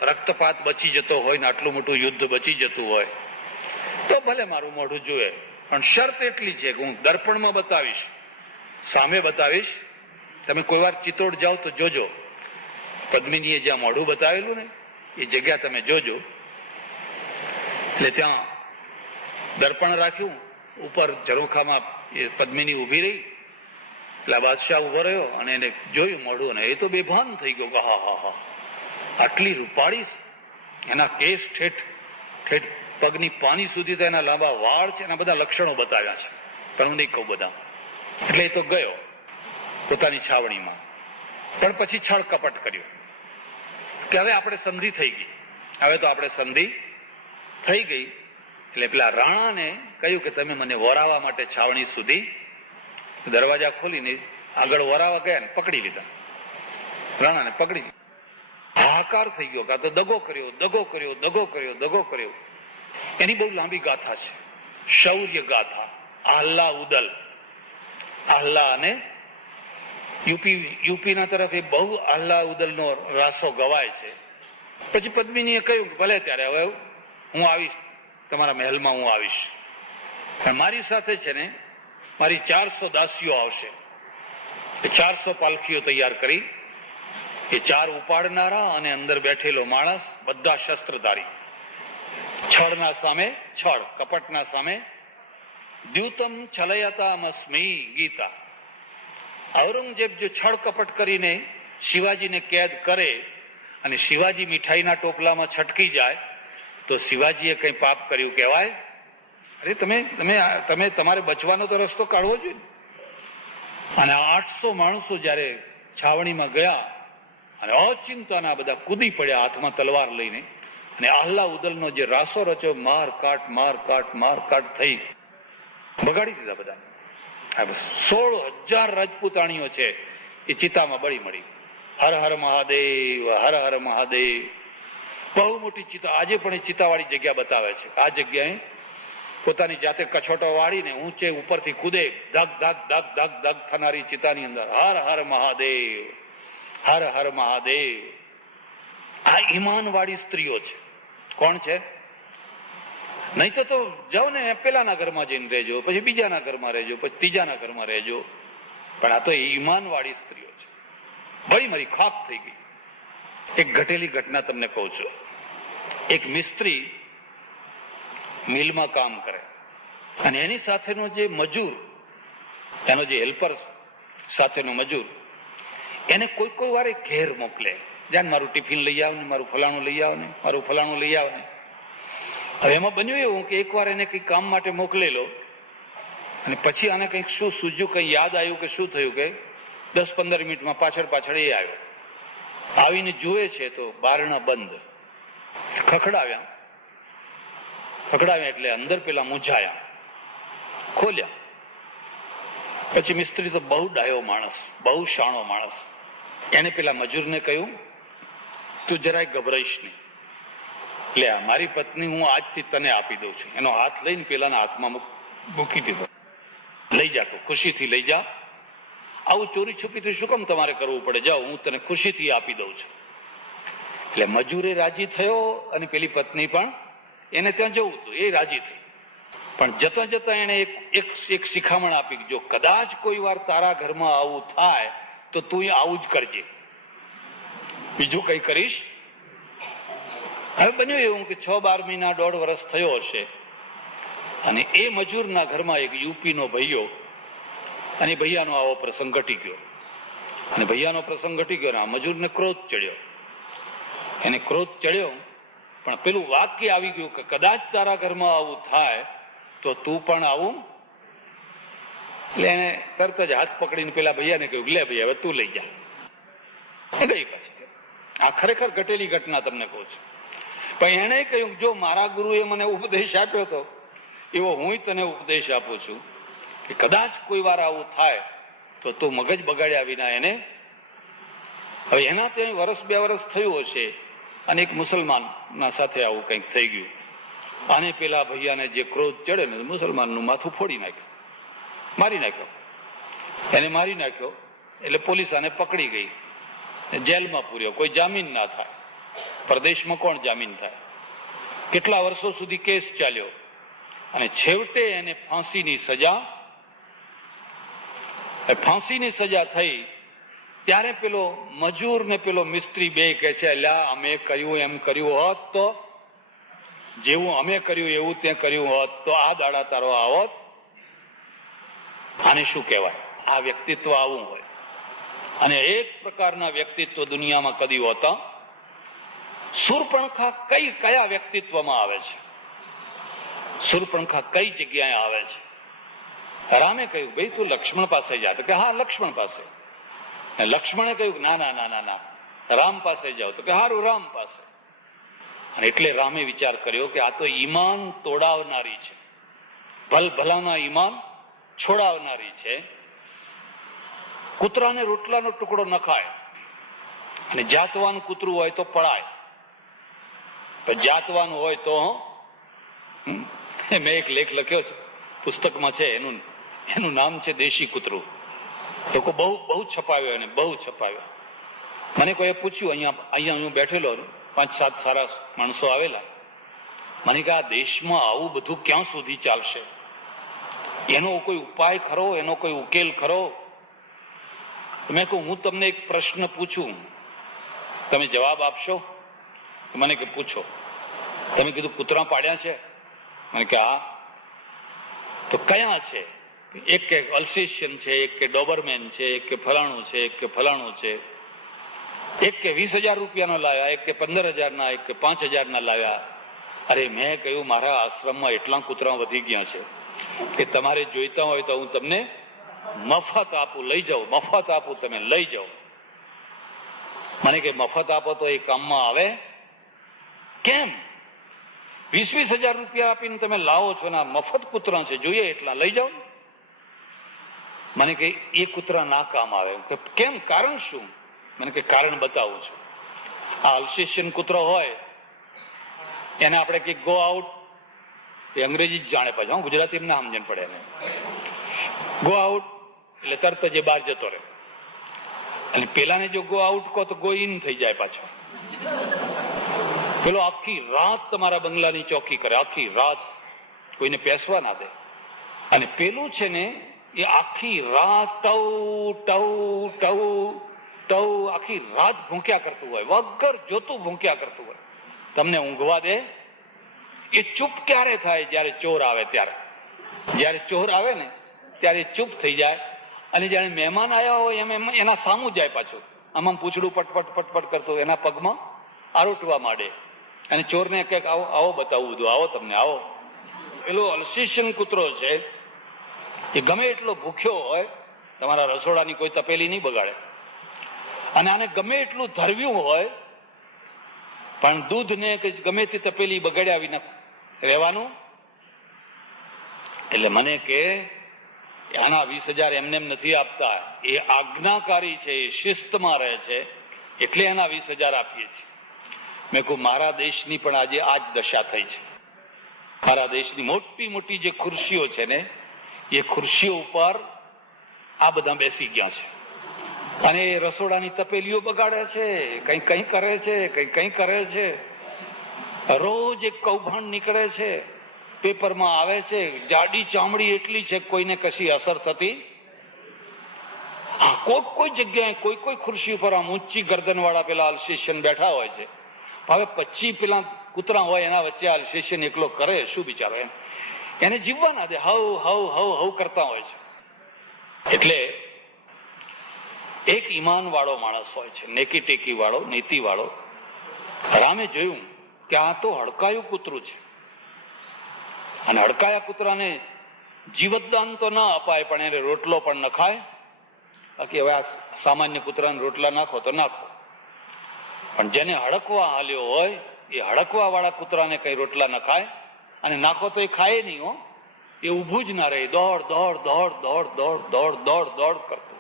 રક્તપાત બચી જતો હોય ને આટલું મોટું યુદ્ધ બચી જતું હોય તો ભલે મારું મોઢું જોવે, પણ શરત એટલી છે કે હું દર્પણમાં બતાવીશ, સામે બતાવીશ તમે કોઈ વાર ચિત્તોડ જાઓ તો જોજો, પદ્મિનીએ જ્યાં મોઢું બતાવેલું ને એ જગ્યા તમે જોજો. એટલે ત્યાં દર્પણ રાખ્યું, ઉપર ઝરોખામાં એ પદ્મિની ઉભી રહી. એટલે બાદશાહ ઉભો રહ્યો અને એને જોયું મોઢું, ને એ તો બેભાન થઈ ગયો. હા હા હા, આટલી રૂપાળી, એના કેસ ઠેઠ ઠેઠ પગની પાની સુધી તો એના લાંબા વાળ છે, એના બધા લક્ષણો બતાવ્યા છે, પણ હું નહીં કહું બધા. એટલે એ તો ગયો પોતાની છાવણીમાં, પણ પછી છળ કપટ કર્યું કે હવે આપણે સંધિ થઈ ગઈ, હવે તો આપણે સંધિ થઈ ગઈ. એટલે પેલા રાણાને કહ્યું કે તમે મને વરાવા માટે છાવણી સુધી, દરવાજા ખોલીને આગળ વરાવા ગયા ને પકડી લીધા. રાણાને પકડી હાહાકાર થઈ ગયો, કાં તો દગો કર્યો, દગો કર્યો, દગો કર્યો, દગો કર્યો. એની બહુ લાંબી ગાથા છે, શૌર્ય ગાથા. આહલા ઉદલ, આહલા અને યુપીના તરફ એ બહુ આહલા ઉદલનો રાસો ગવાય છે. પછી પદ્મિનીએ કહ્યું કે ભલે ત્યારે હવે હું આવીશ, તમારા મહેલમાં હું આવીશ, પણ મારી સાથે છે ને મારી 400 દાસીઓ આવશે. એ 400 પાલખીઓ તૈયાર કરી, એ 4 ઉપાડનારા અને અંદર બેઠેલો માણસ, બધા શસ્ત્રધારી. છળના સામે છળ, કપટના સામે દ્યુતમ છલયતામસ્મી ગીતા. ઔરંગઝેબ જો છળ કપટ કરીને શિવાજીને કેદ કરે અને શિવાજી મીઠાઈના ટોપલામાં છટકી જાય તો શિવાજીએ કંઈ પાપ કર્યું કહેવાય? અરે તમે તમારે બચવાનો તો રસ્તો કાઢવો જોઈએ. અને 800 માણસો જયારે છાવણીમાં ગયા અને અચિંતાના બધા કૂદી પડ્યા હાથમાં તલવાર લઈને, અને આહલા ઉદલનો જે રાસો રચ્યો, માર કાટ થઈ બગાડી દીધા બધા. 16,000 રાજપૂતાણીઓ છે એ ચિતામાં બળી મળી. હર હર મહાદેવ, હર હર મહાદેવ. બહુ મોટી ચિતા, આજે પણ એ ચિતાવાળી જગ્યા બતાવે છે. આ જગ્યાએ પોતાની જાતે કછોટો વાળીને ઊંચે ઉપરથી કૂદે, ધગ ધગ ધગ ધગ ધગ થનારી ચિતાની અંદર હર હર મહાદેવ, હર હર મહાદેવ. આ ઈમાન વાળી સ્ત્રીઓ છે. કોણ છે? નહીં તો જાઓ ને પેલાના ઘરમાં જઈને રહેજો, પછી બીજાના ઘરમાં રહેજો, પછી ત્રીજાના ઘરમાં રહેજો, પણ આ તો ઈમાન વાળી સ્ત્રીઓ છે. બળી મારી ખાક થઈ ગઈ. એક ઘટેલી ઘટના તમને કહું છું. એક મિસ્ત્રી મિલમાં કામ કરે અને એની સાથેનો જે મજૂર, એનો જે હેલ્પર સાથેનો મજૂર, એને કોઈ વાર ઘેર મોકલે, જાન મારું ટિફિન લઈ આવ ને, મારું ફલાણું લઈ આવ ને, મારું ફલાણું લઈ આવ ને. હવે એમાં બન્યું એવું કે એકવાર એને કંઈક કામ માટે મોકલેલો અને પછી આને કંઈક શું સૂઝ્યું, કંઈ યાદ આવ્યું કે શું થયું કે 10-15 મિનિટમાં પાછળ એ આવ્યો. આવીને જુએ છે તો બારણા બંધ. ખખડાવ્યા એટલે અંદર પેલા મૂંઝાયા, ખોલ્યા. પછી મિસ્ત્રી તો બહુ ડાયો માણસ, બહુ શાણો માણસ, એને પેલા મજૂરને કહ્યું તું જરાય ગભરાઈશ નહીં, લે મારી પત્ની હું આજથી તને આપી દઉં છું. એનો હાથ લઈને પેલાના હાથમાં મૂકી દીધો. લઈ જા, ખુશીથી લઈ જા. આવું ચોરી છુપીથી શું કામ તમારે કરવું પડે? જાઓ, હું તને ખુશીથી આપી દઉં છું. એટલે મજૂરે રાજી થયો અને પેલી પત્ની પણ, એને ત્યાં જવું હતું, એ રાજી થઈ. પણ જતા જતા એને એક શિખામણ આપી, જો કદાચ કોઈ વાર તારા ઘરમાં આવું થાય તો તું આવું જ કરજે, બીજું કઈ કરીશ. હવે બન્યું એવું કે 6-12 મહિના, 1.5 વર્ષ થયો હશે અને એ મજૂરના ઘરમાં એક યુપીનો ભૈયો, અને ભૈયાનો આવો પ્રસંગ ઘટી ગયો. અને ભૈયાનો પ્રસંગ ઘટી ગયો, આ મજૂરને ક્રોધ ચડ્યો. એને ક્રોધ ચડ્યો, પણ પેલું વાક્ય આવી ગયું કે કદાચ તારા ઘરમાં આવું થાય તો તું પણ આવું. એટલે એને તરત જ હાથ પકડીને પેલા ભૈયાને કહ્યું, લે ભાઈ હવે તું લઈ જા. ગઈ પાછી. આ ખરેખર ઘટેલી ઘટના તમને કહું છું. પણ એને કહ્યું, જો મારા ગુરુએ મને ઉપદેશ આપ્યો હતો એવો હું તને ઉપદેશ આપું છું કે કદાચ કોઈ વાર આવું થાય તો તું મગજ બગાડ્યા વિના એને. હવે એના ત્યાં 1-2 વર્ષ થયું હશે અને એક મુસલમાનના સાથે આવું કંઈક થઈ ગયું. અને પેલા ભૈયાને જે ક્રોધ ચડે ને, મુસલમાનનું માથું ફોડી નાખ્યું, મારી નાખ્યો. એને મારી નાખ્યો એટલે પોલીસ આને પકડી ગઈ, જેલમાં પૂર્યો. કોઈ જામીન ના થાય, પરદેશમાં કોણ જામીન થાય? કેટલા વર્ષો સુધી કેસ ચાલ્યો અને છેવટે એને ફાંસીની સજા થઈ. ત્યારે પેલો મજૂર ને પેલો મિસ્ત્રી બે કહે છે, અલ્યા અમે કર્યું એમ કર્યું હોત તો, જેવું અમે કર્યું એવું તે કર્યું હોત તો આ દાડા તારો આવત. આને શું કહેવાય? આ વ્યક્તિત્વ આવું હોય. અને એક પ્રકારના વ્યક્તિત્વ દુનિયામાં કદી હોતા. શૂર્પણખા કયા વ્યક્તિત્વમાં આવે છે? શૂર્પણખા કઈ જગ્યાએ આવે છે? રામે કહ્યું, ભાઈ તું લક્ષ્મણ પાસે જા. તો કે હા, લક્ષ્મણ પાસે. લક્ષ્મણે કહ્યું, ના ના ના ના ના, રામ પાસે જાઓ. તો કે હારું, રામ પાસે. અને એટલે રામે વિચાર કર્યો કે આ તો ઈમાન તોડાવનારી છે, ભલભલાના ઈમાન છોડાવનારી છે. કૂતરાને રોટલાનો ટુકડો ન ખાય, અને જાતવાન કૂતરું હોય તો પડાય, જાતવાન હોય તો. મેં એક લેખ લખ્યો છે, પુસ્તકમાં છે, એનું નામ છે દેશી કૂતરું. લોકો બહુ છપાવ્યો, એને બહુ છપાવ્યો. મને કોઈએ પૂછ્યું, અહીંયા હું બેઠેલો, 5-7 સારા માણસો આવેલા. મને કે આ દેશમાં આવું બધું ક્યાં સુધી ચાલશે? એનો કોઈ ઉપાય ખરો? એનો કોઈ ઉકેલ ખરો? મેં કહું, હું તમને એક પ્રશ્ન પૂછું, તમે જવાબ આપશો? મને કે પૂછો. તમે કીધું કૂતરા પાડ્યા છે? મને કે હા. તો કયા છે? એક કે અલ્સેશિયન છે, એક કે ડોબરમેન છે, એક કે ફલાણું છે, એક કે ફલાણું છે. એક કે 20,000 રૂપિયાનો લાવ્યા, એક કે 15,000ના, એક કે 5,000ના લાવ્યા. અરે મેં કહ્યું, મારા આશ્રમમાં એટલા કૂતરા વધી ગયા છે કે તમારે જોઈતા હોય તો હું તમને મફત આપું, લઈ જાઉં. મફત આપું, તમે લઈ જાઓ. મને કે મફત આપો તો એ કામમાં આવે કેમ? 20,000 રૂપિયા આપીને તમે લાવો છો ને, મફત કૂતરા છે, જોઈએ એટલા લઈ જાઓ. મને કે એ કૂતરા ના કામ આવે. કેમ? કારણ શું? મને કે કારણ બતાવું છું. આ અલ્સેશિયન કૂતરો હોય એને આપણે કે ગો આઉટ, એ અંગ્રેજી જ જાણે, પાછા ગુજરાતી એમને સમજણ પડે એને. ગો આઉટ એટલે તરત જ બહાર જતો રહે. અને પેલાને જો ગો આઉટ કહો તો ગો ઇન થઈ જાય પાછો. પેલો આખી રાત તમારા બંગલાની ચોકી કરે, આખી રાત, કોઈને પેસવા ના દે. અને પેલું છે ને, એ આખી રાત ટવ ટવ ટવ ટવ આખી રાત ભૂંક્યા કરતું હોય, વગર જોતું ભૂંક્યા કરતું હોય. તમને ઊંઘવા દે? એ ચૂપ ક્યારે થાય? જયારે ચોર આવે ત્યારે. જયારે ચોર આવે ને ત્યારે ચૂપ થઈ જાય. અને જયારે મહેમાન આવ્યા હોય એમ એના સામું જાય પાછું, આમાં પૂછડું પટપટ પટપટ કરતું એના પગમાં આરોટવા માંડે. અને ચોરને કંઈક આવો આવો બતાવવું બધું, આવો તમને આવો. પેલો અલ્સેશિયન કૂતરો છે, એ ગમે એટલો ભૂખ્યો હોય, તમારા રસોડાની કોઈ તપેલી નહીં બગાડે. અને આને ગમે એટલું ધરવ્યું હોય, પણ દૂધ ને કે ગમે તે તપેલી બગાડ્યા વિના રહેવાનું. એટલે મને કે આના 20,000 એમને એમ નથી આપતા, એ આજ્ઞાકારી છે, એ શિસ્તમાં રહે છે, એટલે એના 20,000 આપીએ છીએ. મેં કહું, મારા દેશની પણ આજે આ જ દશા થઈ છે. મારા દેશની મોટી મોટી જે ખુરશીઓ છે ને, એ ખુરશીઓ ઉપર આ બધા બેસી ગયા છે. અને એ રસોડાની તપેલીઓ બગાડે છે, કઈ કરે છે, કઈ કરે છે. રોજ એક કૌભાંડ નીકળે છે, પેપરમાં આવે છે. જાડી ચામડી એટલી છે, કોઈને કશી અસર થતી. કોઈ જગ્યાએ કોઈ ખુરશી ઉપર આમ ઊંચી ગરદન વાળા પેલા અલ્સેશિયન બેઠા હોય છે. હવે 25 પેલા કૂતરા હોય, એના વચ્ચે અલ્સેશિયન એકલો કરે શું બિચારો? એને જીવવા ના દે, હવ હવ હવ હવ કરતા હોય છે. એટલે એક ઈમાન વાળો માણસ હોય છે, નેકી ટેકી વાળો, નીતિ વાળો. રામે જોયું કે આ તો હડકાયું કૂતરું છે, અને હડકાયા કૂતરાને જીવતદાન તો ના અપાય, પણ એને રોટલો પણ ન ખાય. બાકી હવે આ સામાન્ય કૂતરાને રોટલા નાખો તો નાખો, પણ જેને હડકવા હાલ્યો હોય એ હડકવા વાળા કૂતરાને કઈ રોટલા ન ખાય. અને નાખો તો એ ખાય નહીં હો, એ ઊભું જ ના રહે, દોડ દોડ દોડ દોડ દોડ દોડ દોડ દોડ કરતું.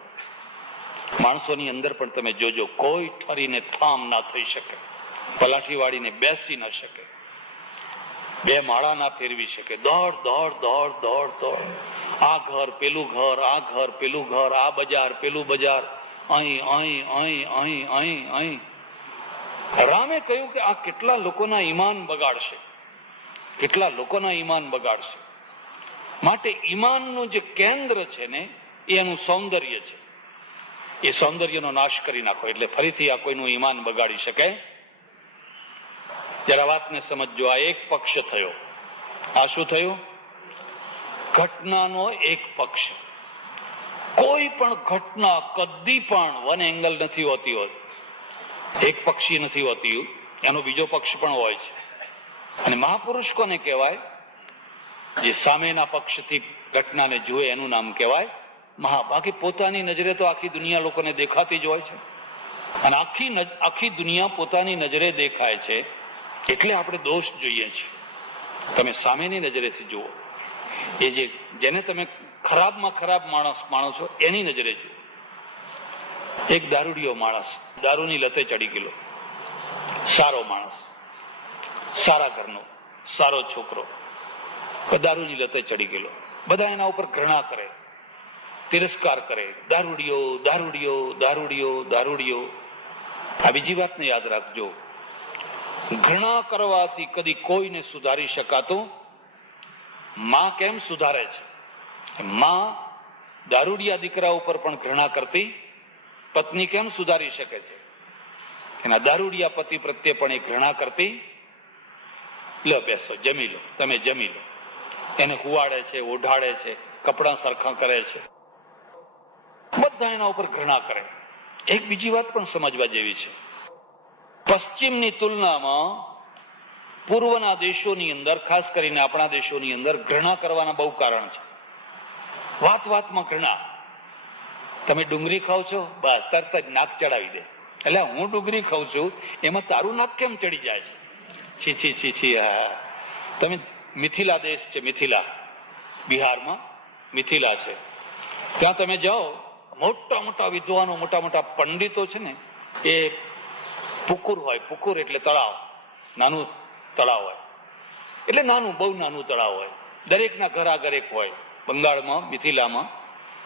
માણસોની અંદર પણ તમે જોજો, કોઈ ઠરીને થામ ના થઈ શકે, પલાઠી વાળીને બેસી ન શકે, બે માળા ના ફેરવી શકે. દોડ દોડ દોડ દોડ દોડ, આ ઘર પેલું ઘર, આ ઘર પેલું ઘર, આ બજાર પેલું બજાર, અહીં અહીં અહીં અહીં અહીં અહીં. રામે કહ્યું કે આ કેટલા લોકોના ઈમાન બગાડશે, કેટલા લોકોના ઈમાન બગાડશે. માટે ઈમાનનું જે કેન્દ્ર છે ને, એ એનું સૌંદર્ય છે. એ સૌંદર્યનો નાશ કરી નાખો એટલે ફરીથી આ કોઈનું ઈમાન બગાડી શકે. જરા વાતને સમજો. આ એક પક્ષ થયો. આ શું થયું? ઘટનાનો એક પક્ષ. કોઈ પણ ઘટના કદી પણ વન એંગલ નથી હોતી હોય, એક પક્ષી નથી હોતી, એનો બીજો પક્ષ પણ હોય છે. અને મહાપુરુષ કોને કહેવાય? જે સામેના પક્ષથી ઘટનાને જુએ એનું નામ કહેવાય બાકી પોતાની નજરે તો આખી દુનિયા લોકોને દેખાતી જ હોય છે, અને આખી દુનિયા પોતાની નજરે દેખાય છે એટલે આપણે દોષ જોઈએ છીએ. તમે સામેની નજરેથી જુઓ. એ જેને તમે ખરાબમાં ખરાબ માણસ માનો છો એની નજરે જુઓ. એક દારૂડિયો માણસ, દારૂની લતે ચડી ગયેલો, સારો માણસ, સારા ઘરનો, સારો છોકરો, દારૂની લતે ચડી ગયેલો. બધા એના ઉપર ઘૃણા કરે, તિરસ્કાર કરે, દારૂડિયો, દારૂડિયો, દારૂડિયો, દારૂડિયો. આ બીજી વાતને યાદ રાખજો, ઘૃણા કરવાથી કદી કોઈને સુધારી શકાતું. માં કેમ સુધારે છે? માં દારૂડિયા દીકરા ઉપર પણ ઘૃણા કરતી પત્ની કેમ સુધારી શકે છે? એના દારૂડિયા પતિ પ્રત્યે પણ એ ઘૃણા કરતી. લો બેસો, જમી લો, તમે જમી લો. એને હુવાડે છે, ઓઢાડે છે, કપડાં સરખા કરે છે, બધા એના ઉપર ઘૃણા કરે. એક બીજી વાત પણ સમજવા જેવી છે. પશ્ચિમની તુલનામાં પૂર્વના દેશોની અંદર, ખાસ કરીને આપણા દેશોની અંદર ઘૃણા કરવાના બહુ કારણ છે. વાત વાતમાં ઘૃણા. તમે ડુંગળી ખાવ છો, બસ તરત જ નાક ચડાવી દે. એટલે હું ડુંગળી ખાઉં છું એમાં તારું નાક કેમ ચડી જાય છે? છી છી છી છી. હા, તમે મિથિલા દેશ છે, મિથિલા, બિહારમાં મિથિલા છે, ત્યાં તમે જાઓ, મોટા મોટા વિદ્વાનો, મોટા મોટા પંડિતો છે ને, એ પુકુર હોય. પુકુર એટલે તળાવ, નાનું તળાવ હોય, એટલે નાનું, બહુ નાનું તળાવ હોય. દરેકના ઘર આગળ એક હોય બંગાળમાં, મિથિલામાં.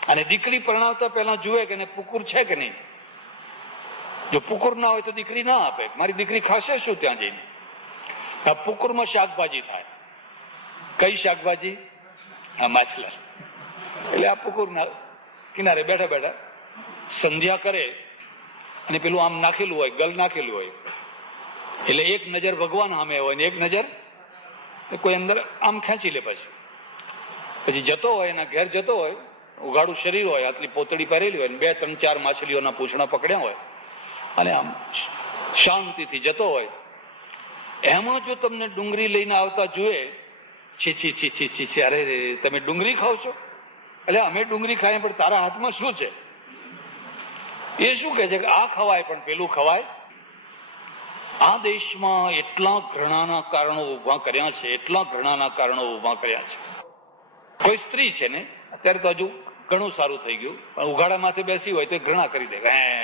અને દીકરી પરણાવતા પહેલા જુએ કે પુકુર છે કે નહીં. જો પુકુર ના હોય તો દીકરી ના આપે. મારી દીકરી ખાશે શું ત્યાં જઈને? આ પુકુરમાં શાકભાજી થાય. કઈ શાકભાજી? આ માછલા. એટલે આ પુકુરના કિનારે બેઠા બેઠા સંધ્યા કરે અને પેલું આમ નાખેલું હોય, ગલ નાખેલું હોય, એટલે એક નજર ભગવાન સામે હોય ને એક નજર કોઈ અંદર આમ ખેંચી લે. પછી જતો હોય, એના ઘેર જતો હોય, ઉઘાડું શરીર હોય, આટલી પોતળી પહેરેલી હોય, 2, 3, 4 માછલીઓના પૂંછડા પકડ્યા હોય, અને આમ શાંતિથી જતો હોય. એમાં જો તમને ડુંગળી લઈને આવતા જુએ, છી છી છી છી છી છી, અરે તમે ડુંગળી ખાવ છો? એટલે અમે ડુંગળી ખાઈએ, પણ તારા હાથમાં શું છે? એ શું કહે છે કે આ ખવાય પણ પેલું ખવાય? આ દેશમાં એટલા ઘૃણાના કારણો ઉભા કર્યા છે, એટલા ઘૃણાના કારણો ઉભા કર્યા છે. કોઈ સ્ત્રી છે ને, અત્યારે તો હજુ ઘણું સારું થઈ ગયું, પણ ઉઘાડા માથે બેસી હોય તો ઘૃણા કરી દે.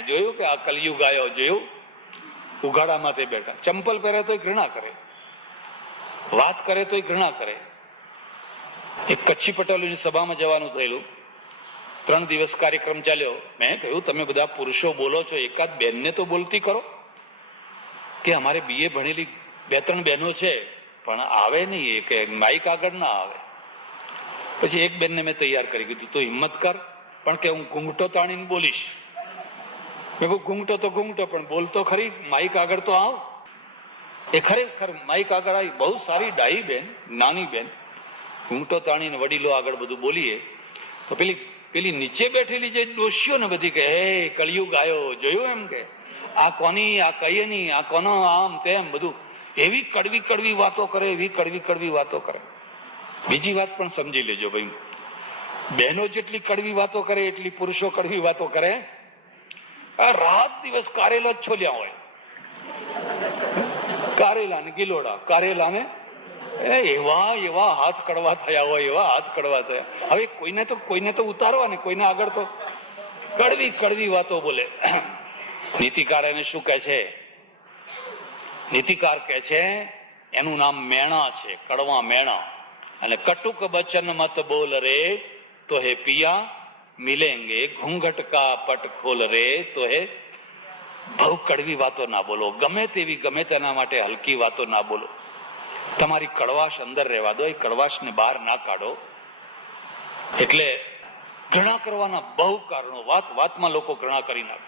જોયું કે આ કલયુગ આવ્યો, જોયું? ઉઘાડા માથે બેઠા, ચંપલ પહેરે તો ઘૃણા કરે, વાત કરે તો ઘૃણા કરે. એક કચ્છી પટોળીની સભામાં જવાનું થયેલું, 3 દિવસ કાર્યક્રમ ચાલ્યો. મેં કહ્યું, તમે બધા પુરુષો બોલો છો, એકાદ બેનને તો બોલતી કરો. કે અમારે BA ભણેલી 2-3 બહેનો છે, પણ આવે નહીં, એ કે માઇક આગળ ના આવે. પછી એક બેનને મેં તૈયાર કરી કીધું, તો હિંમત કર, પણ કે હું ઘૂંઘટો તાણીને બોલીશ. મેં કહું ઘૂંઘટો તો ઘૂંઘટો, પણ બોલતો ખરી, માઇક આગળ તો આવ. એ ખરેખર માઇક આગળ આવી. બહુ સારી ડાહી બેન, નાની બેન, ઘૂંઘટો તાણીને વડીલો આગળ બધું બોલીએ. તો પેલી નીચે બેઠેલી જે ડોશીઓ ને બધી કે, હે કળિયુગ આવ્યો, જોયું? એમ કે આ કોની, આ કઈ નહીં, આ કોનો, આમ તેમ બધું એવી કડવી કડવી વાતો કરે, એવી કડવી કડવી વાતો કરે. બીજી વાત પણ સમજી લેજો ભાઈ, બહેનો જેટલી કડવી વાતો કરે એટલી પુરુષો કડવી વાતો કરે. આ રાત દિવસ કારેલા જ છોલ્યા હોય, કારેલા ને ગિલોડા, કારેલા ને એવા હાથ કડવા થયા હોય, એવા હાથ કડવા થયા. હવે કોઈને તો ઉતારવા ને, કોઈને આગળ તો કડવી કડવી વાતો બોલે. નીતિકાર એને શું કહે છે? નીતિકાર કહે છે એનું નામ મેણા છે, કડવા મેણા. અને કટુક બચન મત બોલ રે તો હે પિયા મિલેંગે, ઘૂંઘટ કા પટ ખોલ રે તો હે. બહુ કડવી વાતો ના બોલો, ગમે તેવી, ગમે તેના માટે હલકી વાતો ના બોલો. તમારી કડવાશ અંદર રહેવા દો, એ કડવાશને બહાર ના કાઢો. એટલે ઘૃણા કરવાના બહુ કારણો, વાત વાતમાં લોકો ઘૃણા કરી નાખે.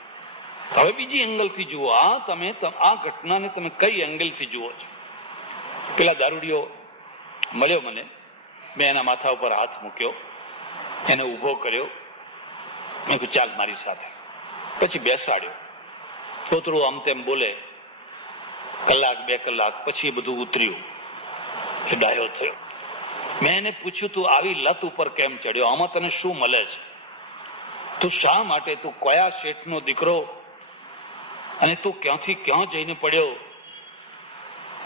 હવે બીજી એંગલથી જુઓ, આ ઘટનાને તમે કઈ એંગલથી જુઓ છો. પેલા દારૂડિયો મળ્યો મને, મેં એના માથા ઉપર હાથ મૂક્યો, એને ઉભો કર્યો, મેં કહ્યું ચાલ મારી સાથે. પછી બેસાડ્યો, થોડું આમ તેમ બોલે, કલાક 2 કલાક પછી બધું ઉતર્યું, એ ડાયો થયો. મેં એને પૂછ્યું તું આવી લત ઉપર કેમ ચડ્યો, આમાં તને શું મળે છે, તું શા માટે, તું કયા શેઠનો દીકરો, અને તું ક્યાંથી ક્યાં જઈને પડ્યો.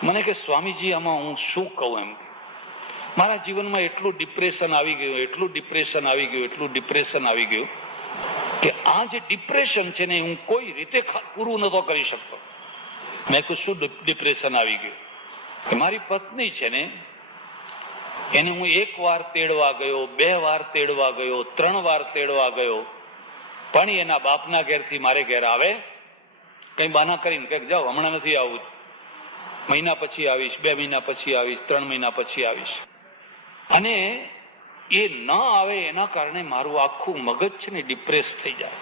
મને કે સ્વામીજી આમાં હું શું કહું, એમ મારા જીવનમાં એટલું ડિપ્રેશન આવી ગયું કે આ જે ડિપ્રેશન છે ને હું કોઈ રીતે પૂરું નતો કરી શકતો. મેં કહ્યું શું ડિપ્રેશન આવી ગયું? કે મારી પત્ની છે ને એને હું 1 વાર તેડવા ગયો, 2 વાર તેડવા ગયો, 3 વાર તેડવા ગયો, પણ એના બાપના ઘેરથી મારે ઘેર આવે, કઈ બહાના કરીને કે જાઓ હમણાં નથી આવું, મહિના પછી આવીશ, 2 મહિના પછી આવીશ, 3 મહિના પછી આવીશ. અને એ ન આવે એના કારણે મારું આખું મગજ છે ને ડિપ્રેસ થઈ જાય.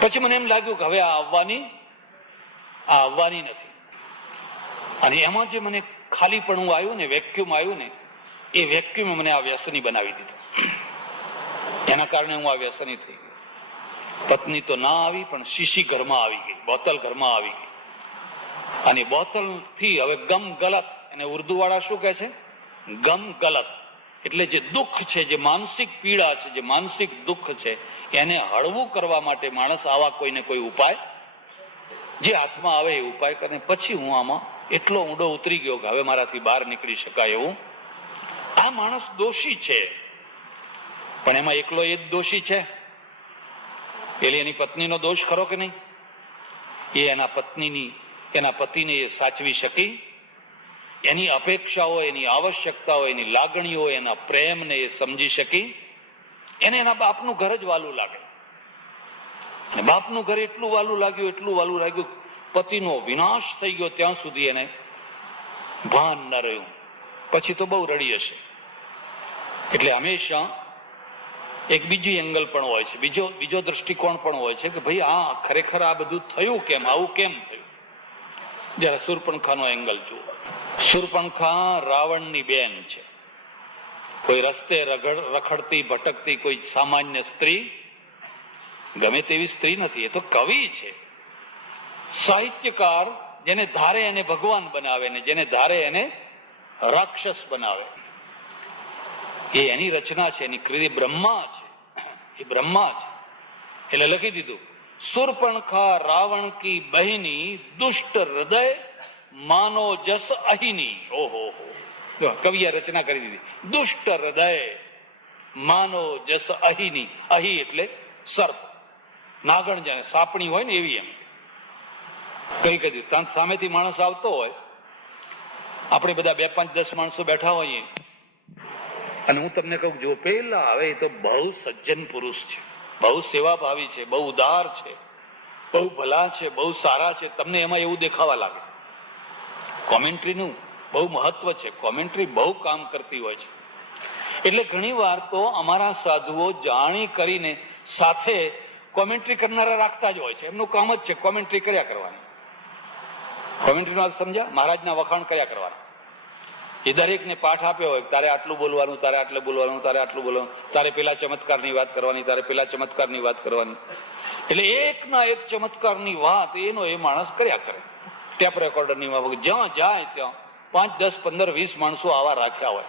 પછી મને એમ લાગ્યું કે હવે આ આવવાની નથી. અને એમાં જે મને ખાલીપણું આવ્યું ને, વેક્યુમ આવ્યું ને, એ વેક્યુમે મને આ વ્યસની બનાવી દીધું. એના કારણે હું આ વ્યસની થઈ ગયો. પત્ની તો ના આવી, પણ શીશી ઘરમાં આવી ગઈ, બોતલ ઘરમાં આવી ગઈ. અને બોતલ થી હવે ગમ ગલત, અને ઉર્દુ વાળા શું કહે છે, ગમ ગલત, એટલે જે દુઃખ છે, જે માનસિક પીડા છે, જે માનસિક દુઃખ છે, એને હળવું કરવા માટે માણસ આવા કોઈને કોઈ ઉપાય જે હાથમાં આવે એ ઉપાય કરે. પછી હું આમાં એટલો ઊંડો ઉતરી ગયો કે હવે મારાથી બહાર નીકળી શકાય એવું. આ માણસ દોષી છે, પણ એમાં એકલો એ જ દોષી છે? પેલી એની પત્નીનો દોષ ખરો કે નહીં? એ એના પતિને એ સાચવી શકી? એની અપેક્ષાઓ, એની આવશ્યકતાઓ, એની લાગણીઓ, એના પ્રેમને એ સમજી શકી? એને એના બાપનું ઘર જ વાલું લાગે. અને બાપનું ઘર એટલું વાલું લાગ્યું, પતિનો વિનાશ થઈ ગયો ત્યાં સુધી એને ભાન ન રહ્યું. પછી તો બહુ રડી હશે. એટલે હંમેશા એક બીજી એંગલ પણ હોય છે, બીજો દ્રષ્ટિકોણ પણ હોય છે કે ભાઈ આ ખરેખર આ બધું થયું કેમ, આવું કેમ થયું. જયારે શૂર્પણખાનો એંગલ જુઓ. શૂર્પણખા રાવણની બેન છે. કોઈ રસ્તે રખડતી ભટકતી કોઈ સામાન્ય સ્ત્રી, ગમે તેવી સ્ત્રી નથી. એ તો કવિ છે, સાહિત્યકાર, જેને ધારે એને ભગવાન બનાવે ને જેને ધારે એને રાક્ષસ બનાવે. એ એની રચના છે, એની કૃતિ બ્રહ્મા છે, એ બ્રહ્મા છે. એટલે લખી દીધું, શૂર્પણખા રાવણ કી બહેની, દુષ્ટ હૃદય માનો જસ અહિની. ઓહો, કવિએ રચના કરી દીધી. દુષ્ટ હૃદય માનો જસ અહિની. અહી એટલે સર્પ, નાગણ, જાણે સાપણી હોય ને એવી. એમ કઈ કીધું, સામેથી માણસ આવતો હોય, આપણે બધા 2, 5, 10 માણસો બેઠા હોઈએ, અને હું તમને કહું જો પેલા હવે એ તો બહુ સજ્જન પુરુષ છે, બહુ સેવાભાવી છે, બહુ ઉદાર છે, બહુ ભલા છે, બહુ સારા છે, તમને એમાં એવું દેખાવા લાગે. કોમેન્ટ્રીનું બહુ મહત્વ છે, કોમેન્ટ્રી બહુ કામ કરતી હોય છે. એટલે ઘણી વાર તો અમારા સાધુઓ જાણી કરીને સાથે કોમેન્ટ્રી કરનારા રાખતા જ હોય છે. એમનું કામ જ છે કોમેન્ટ્રી કર્યા કરવાની. કોમેન્ટ્રીનો અર્થ સમજ્યા? મહારાજના વખાણ કર્યા કરવાના. એ દરેકને પાઠ આપ્યો હોય, તારે આટલું બોલવાનું, તારે આટલું બોલવાનું, તારે આટલું બોલવાનું, તારે પેલા ચમત્કારની વાત કરવાની, તારે પેલા ચમત્કારની વાત કરવાની. એટલે એકના એક ચમત્કારની વાત એનો એ માણસ કર્યા કરે. ટેપ રેકોર્ડરની વાત, જ્યાં જાય ત્યાં 5, 10, 15, 20 માણસો આવા રાખ્યા હોય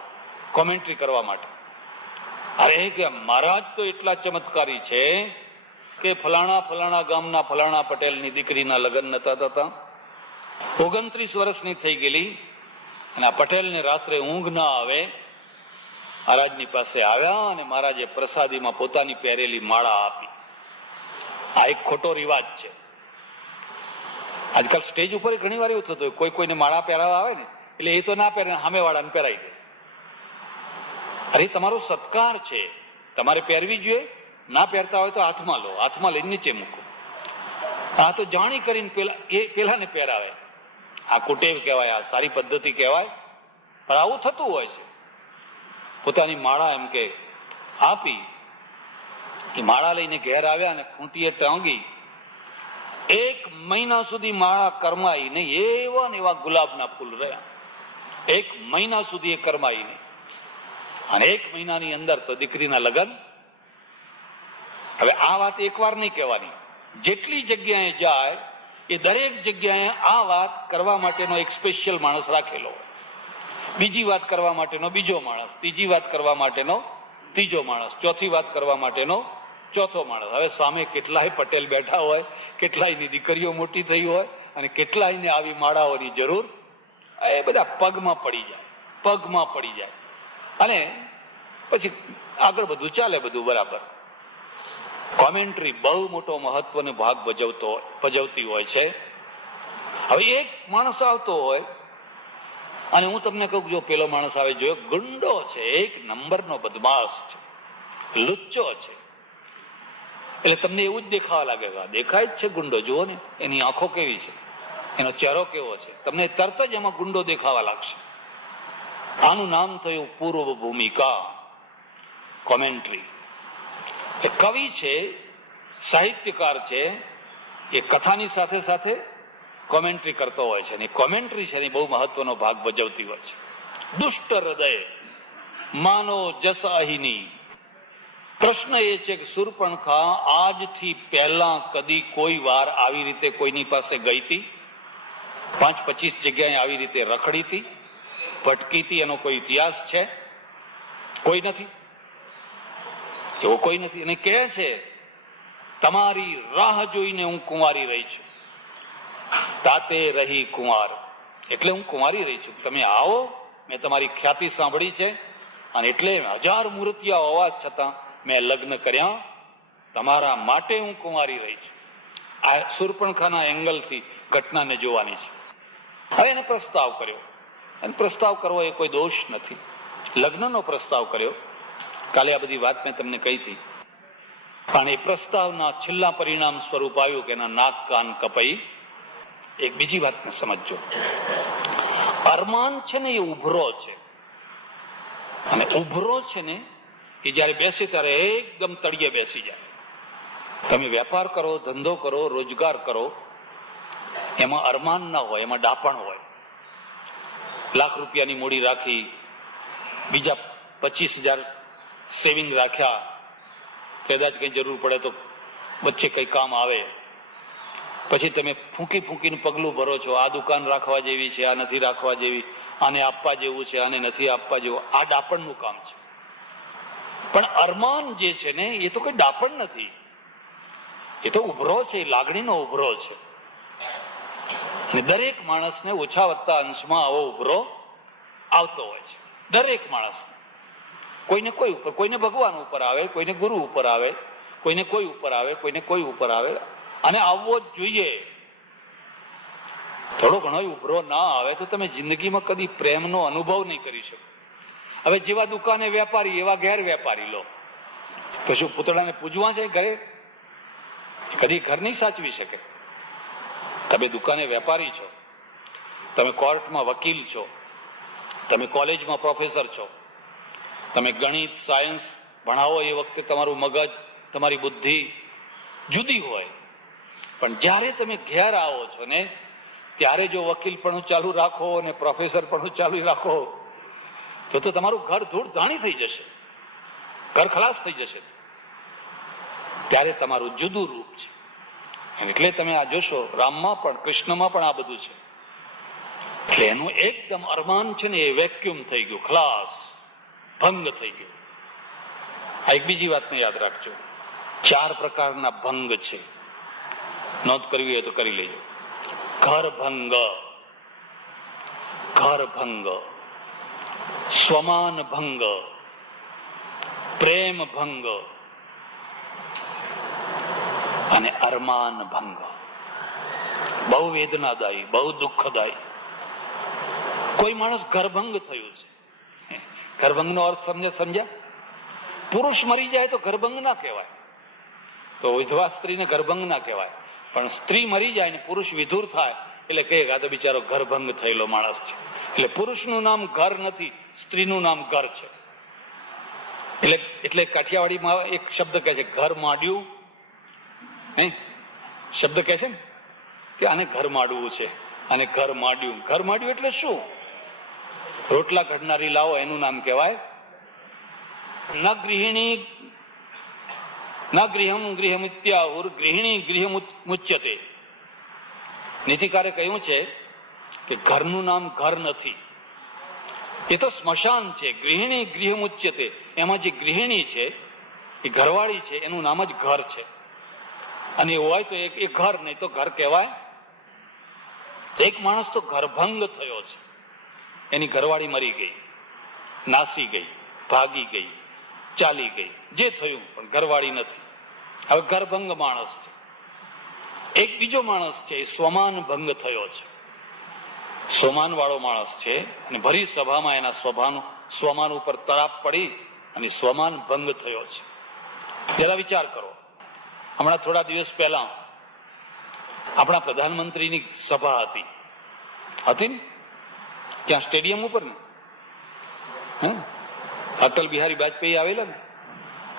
કોમેન્ટ્રી કરવા માટે. અરે કે મહારાજ તો એટલા ચમત્કારી છે કે ફલાણા ગામના ફલાણા પટેલની દીકરીના લગ્ન નતા થતા, 29 વર્ષની થઈ ગયેલી, અને આ પટેલને રાત્રે ઊંઘ ના આવે, મહારાજની પાસે આવ્યા અને મહારાજે પ્રસાદીમાં પોતાની પહેરેલી માળા આપી. આ એક ખોટો રિવાજ છે. આજકાલ સ્ટેજ ઉપર ઘણી વાર એવું થતું હોય, કોઈને માળા પહેરાવા આવે ને એટલે એ તો ના પહેરે, સામે વાળાને પહેરાવી દે. અરે તમારો સત્કાર છે, તમારે પહેરવી જોઈએ. ના પહેરતા હોય તો હાથમાં લો, હાથમાં લઈને નીચે મૂકો. આ તો જાણી કરીને પેલાને પહેરાવે. આ કુટેવ કહેવાય, આ સારી પદ્ધતિ કહેવાય, પણ આવું થતું હોય છે. પોતાની માળા એમ કે આપી કે માળા લઈને ઘેર આવ્યા અને ખૂંટીએ ટાંગી, 1 મહિના સુધી માળા કરમાઈ નહીં, એવા ને એવા ગુલાબના ફૂલ રહ્યા. 1 મહિના સુધી એ કરમાઈ નહીં. અને 1 મહિનાની અંદર તો દીકરીના લગ્ન. હવે આ વાત એકવાર નહીં કહેવાની, જેટલી જગ્યાએ જાય એ દરેક જગ્યાએ આ વાત કરવા માટેનો એક સ્પેશિયલ માણસ રાખેલો હોય, બીજી વાત કરવા માટેનો બીજો માણસ, ત્રીજી વાત કરવા માટેનો ત્રીજો માણસ, ચોથી વાત કરવા માટેનો ચોથો માણસ. હવે સામે કેટલાય પટેલ બેઠા હોય, કેટલાયની દીકરીઓ મોટી થઈ હોય અને કેટલાયને આવી માળાઓની જરૂર. એ બધા પગમાં પડી જાય, પગમાં પડી જાય અને પછી આગળ બધું ચાલે, બધું બરાબર. કોમેન્ટ્રી બહુ મોટો મહત્વનો ભાગ ભજવતી હોય છે. હવે એક માણસ આવતો હોય અને હું તમને કહું, જો પેલો માણસ આવે, જો ગુંડો છે, 1 નંબરનો બદમાશ છે, લુચ્ચો છે, એટલે તમને એવું જ દેખાવા લાગે, દેખાય જ છે ગુંડો, જુઓ ને એની આંખો કેવી છે, એનો ચહેરો કેવો છે, તમને તરત જ એમાં ગુંડો દેખાવા લાગશે. આનું નામ થયું પૂર્વ ભૂમિકા, કોમેન્ટ્રી. કવિ છે, સાહિત્યકાર છે, એ કથાની સાથે સાથે કોમેન્ટ્રી કરતો હોય છે. અને કોમેન્ટ્રી છે એ બહુ મહત્વનો ભાગ ભજવતી હોય છે. દુષ્ટ હૃદય માનો જસ અહીની. પ્રશ્ન એ છે કે શૂર્પણખા આજથી પહેલા કદી કોઈ વાર આવી રીતે કોઈની પાસે ગઈ હતી? 5-25 જગ્યાએ આવી રીતે રખડી હતી, ભટકી હતી, એનો કોઈ ઇતિહાસ છે? કોઈ નથી, એવો કોઈ નથી. અને કહે છે, તમારી રાહ જોઈને હું કુંવારી રહી છું, તાતે રહી કુંવાર, એટલે હું કુંવારી રહી છું. તમે આવો, મેં તમારી ખ્યાતિ સાંભળી છે અને એટલે 1000 મૂર્તિયા હોવા છતાં મેં લગ્ન કર્યા, તમારા માટે હું કુંવારી રહી છું. આ શૂર્પણખાના એંગલથી ઘટનાને જોવાની છે. હવે એને પ્રસ્તાવ કર્યો, અને પ્રસ્તાવ કરવો એ કોઈ દોષ નથી. લગ્નનો પ્રસ્તાવ કર્યો, કાલે આ બધી વાત મેં તમને કહી હતી. પણ એ પ્રસ્તાવના છેલ્લા પરિણામ સ્વરૂપ આવ્યું કે એના નાક કાન કપાઈ. એક બીજી વાતને સમજજો, અરમાન છે ને એ ઉભરો છે, અને ઉભરો છે ને એ જયારે બેસે ત્યારે એકદમ તળિયે બેસી જાય. તમે વેપાર કરો, ધંધો કરો, રોજગાર કરો, એમાં અરમાન ના હોય, એમાં ડાપણ હોય. લાખ રૂપિયાની મૂડી રાખી, બીજા 25,000 સેવિંગ રાખ્યા, કદાચ કઈ જરૂર પડે તો વચ્ચે કઈ કામ આવે, પછી તમે ફૂંકી ફૂંકીને પગલું ભરો છો, આ દુકાન રાખવા જેવી છે, આ નથી રાખવા જેવી, આને આપવા જેવું છે, આને નથી આપવા જેવું. આ ડાપણનું કામ છે. પણ અરમાન જે છે ને એ તો કઈ ડાપણ નથી, એ તો ઉભરો છે, લાગણીનો ઉભરો છે. અને દરેક માણસને ઓછા વત્તા અંશમાં આવો ઉભરો આવતો હોય છે, દરેક માણસ. કોઈને કોઈ ઉપર, કોઈને ભગવાન ઉપર આવે, કોઈને ગુરુ ઉપર આવે, કોઈને કોઈ ઉપર આવે, કોઈને કોઈ ઉપર આવે, અને આવવો જ જોઈએ. થોડો ઘણો ઉભરો ના આવે તો તમે જિંદગીમાં કદી પ્રેમનો અનુભવ નહીં કરી શકો. હવે જેવા દુકાને વેપારી એવા ગેર વેપારી લો, તો શું પૂતળાને પૂજવા છે ઘરે? કદી ઘર નહીં સાચવી શકે. તમે દુકાને વેપારી છો, તમે કોર્ટમાં વકીલ છો, તમે કોલેજમાં પ્રોફેસર છો, તમે ગણિત સાયન્સ ભણાવો, એ વખતે તમારું મગજ, તમારી બુદ્ધિ જુદી હોય. પણ જ્યારે તમે ઘેર આવો છો ને ત્યારે જો વકીલ પણ ચાલુ રાખો અને પ્રોફેસર પણ ચાલુ રાખો તો તમારું ઘર ધૂળ ધાણી થઈ જશે, ઘર ખલાસ થઈ જશે. ત્યારે તમારું જુદું રૂપ છે. એટલે તમે આ જોશો, રામમાં પણ કૃષ્ણમાં પણ આ બધું છે. એટલે એનું એકદમ અરમાન છે ને એ વેક્યુમ થઈ ગયું, ખલાસ, ભંગ થઈ ગયું. આ એક બીજી વાતને યાદ રાખજો, 4 પ્રકારના ભંગ છે. નોંધ કરવી હોય તો કરી લેજો. ઘર ભંગ, ઘર ભંગ, સ્વમાન ભંગ, પ્રેમ ભંગ અને અરમાન ભંગ. બહુ વેદનાદાયી, બહુ દુઃખદાયી. કોઈ માણસ ઘરભંગ થયું છે. ઘરભંગનો અર્થ સમજ્યા? પુરુષ મરી જાય તો ઘરભંગ ના કહેવાય, તો વિધવા સ્ત્રીને ઘરભંગ ના કહેવાય. પણ સ્ત્રી મરી જાય ને પુરુષ વિધુર થાય એટલે કહે આ તો બિચારો ઘરભંગ થયેલો માણસ છે. એટલે પુરુષનું નામ ઘર નથી, સ્ત્રીનું નામ ઘર છે. એટલે કાઠિયાવાડીમાં એક શબ્દ કહે છે, ઘર માંડ્યું. શબ્દ કહે છે ને કે આને ઘર માંડવું છે, અને ઘર માંડ્યું. ઘર માંડ્યું એટલે શું? રોટલા ઘડનારી લાવો એનું નામ કહેવાય. ન ગૃહિણી ન ગૃહમ ગૃહમિત્યાહુર ગૃહિણી ગૃહમુચ્યતે. નીતિકારે કહ્યું છે કે ઘરનું નામ ઘર નથી, એ તો સ્મશાન છે. ગૃહિણી ગૃહમુચ્યતે, એમાં જે ગૃહિણી છે એ ઘરવાળી છે, એનું નામ જ ઘર છે. અને એવું હોય તો એ ઘર, નહીં તો ઘર કહેવાય. એક માણસ તો ઘરભંગ થયો છે, એની ઘરવાળી મરી ગઈ, નાસી ગઈ, ભાગી ગઈ, ચાલી ગઈ, જે થયું, પણ ઘરવાળી નથી. હવે ઘરભંગ માણસ છે. એક બીજો માણસ છે એ સ્વમાન ભંગ થયો છે. સ્વમાન વાળો માણસ છે અને ભરી સભામાં એના સ્વમાન ઉપર તરાપ પડી અને સ્વમાન ભંગ થયો છે. જરા વિચાર કરો, હમણાં થોડા દિવસ પહેલા આપણા પ્રધાનમંત્રીની સભા હતી ને ત્યાં સ્ટેડિયમ ઉપર ને, અટલ બિહારી વાજપેયી આવેલા ને,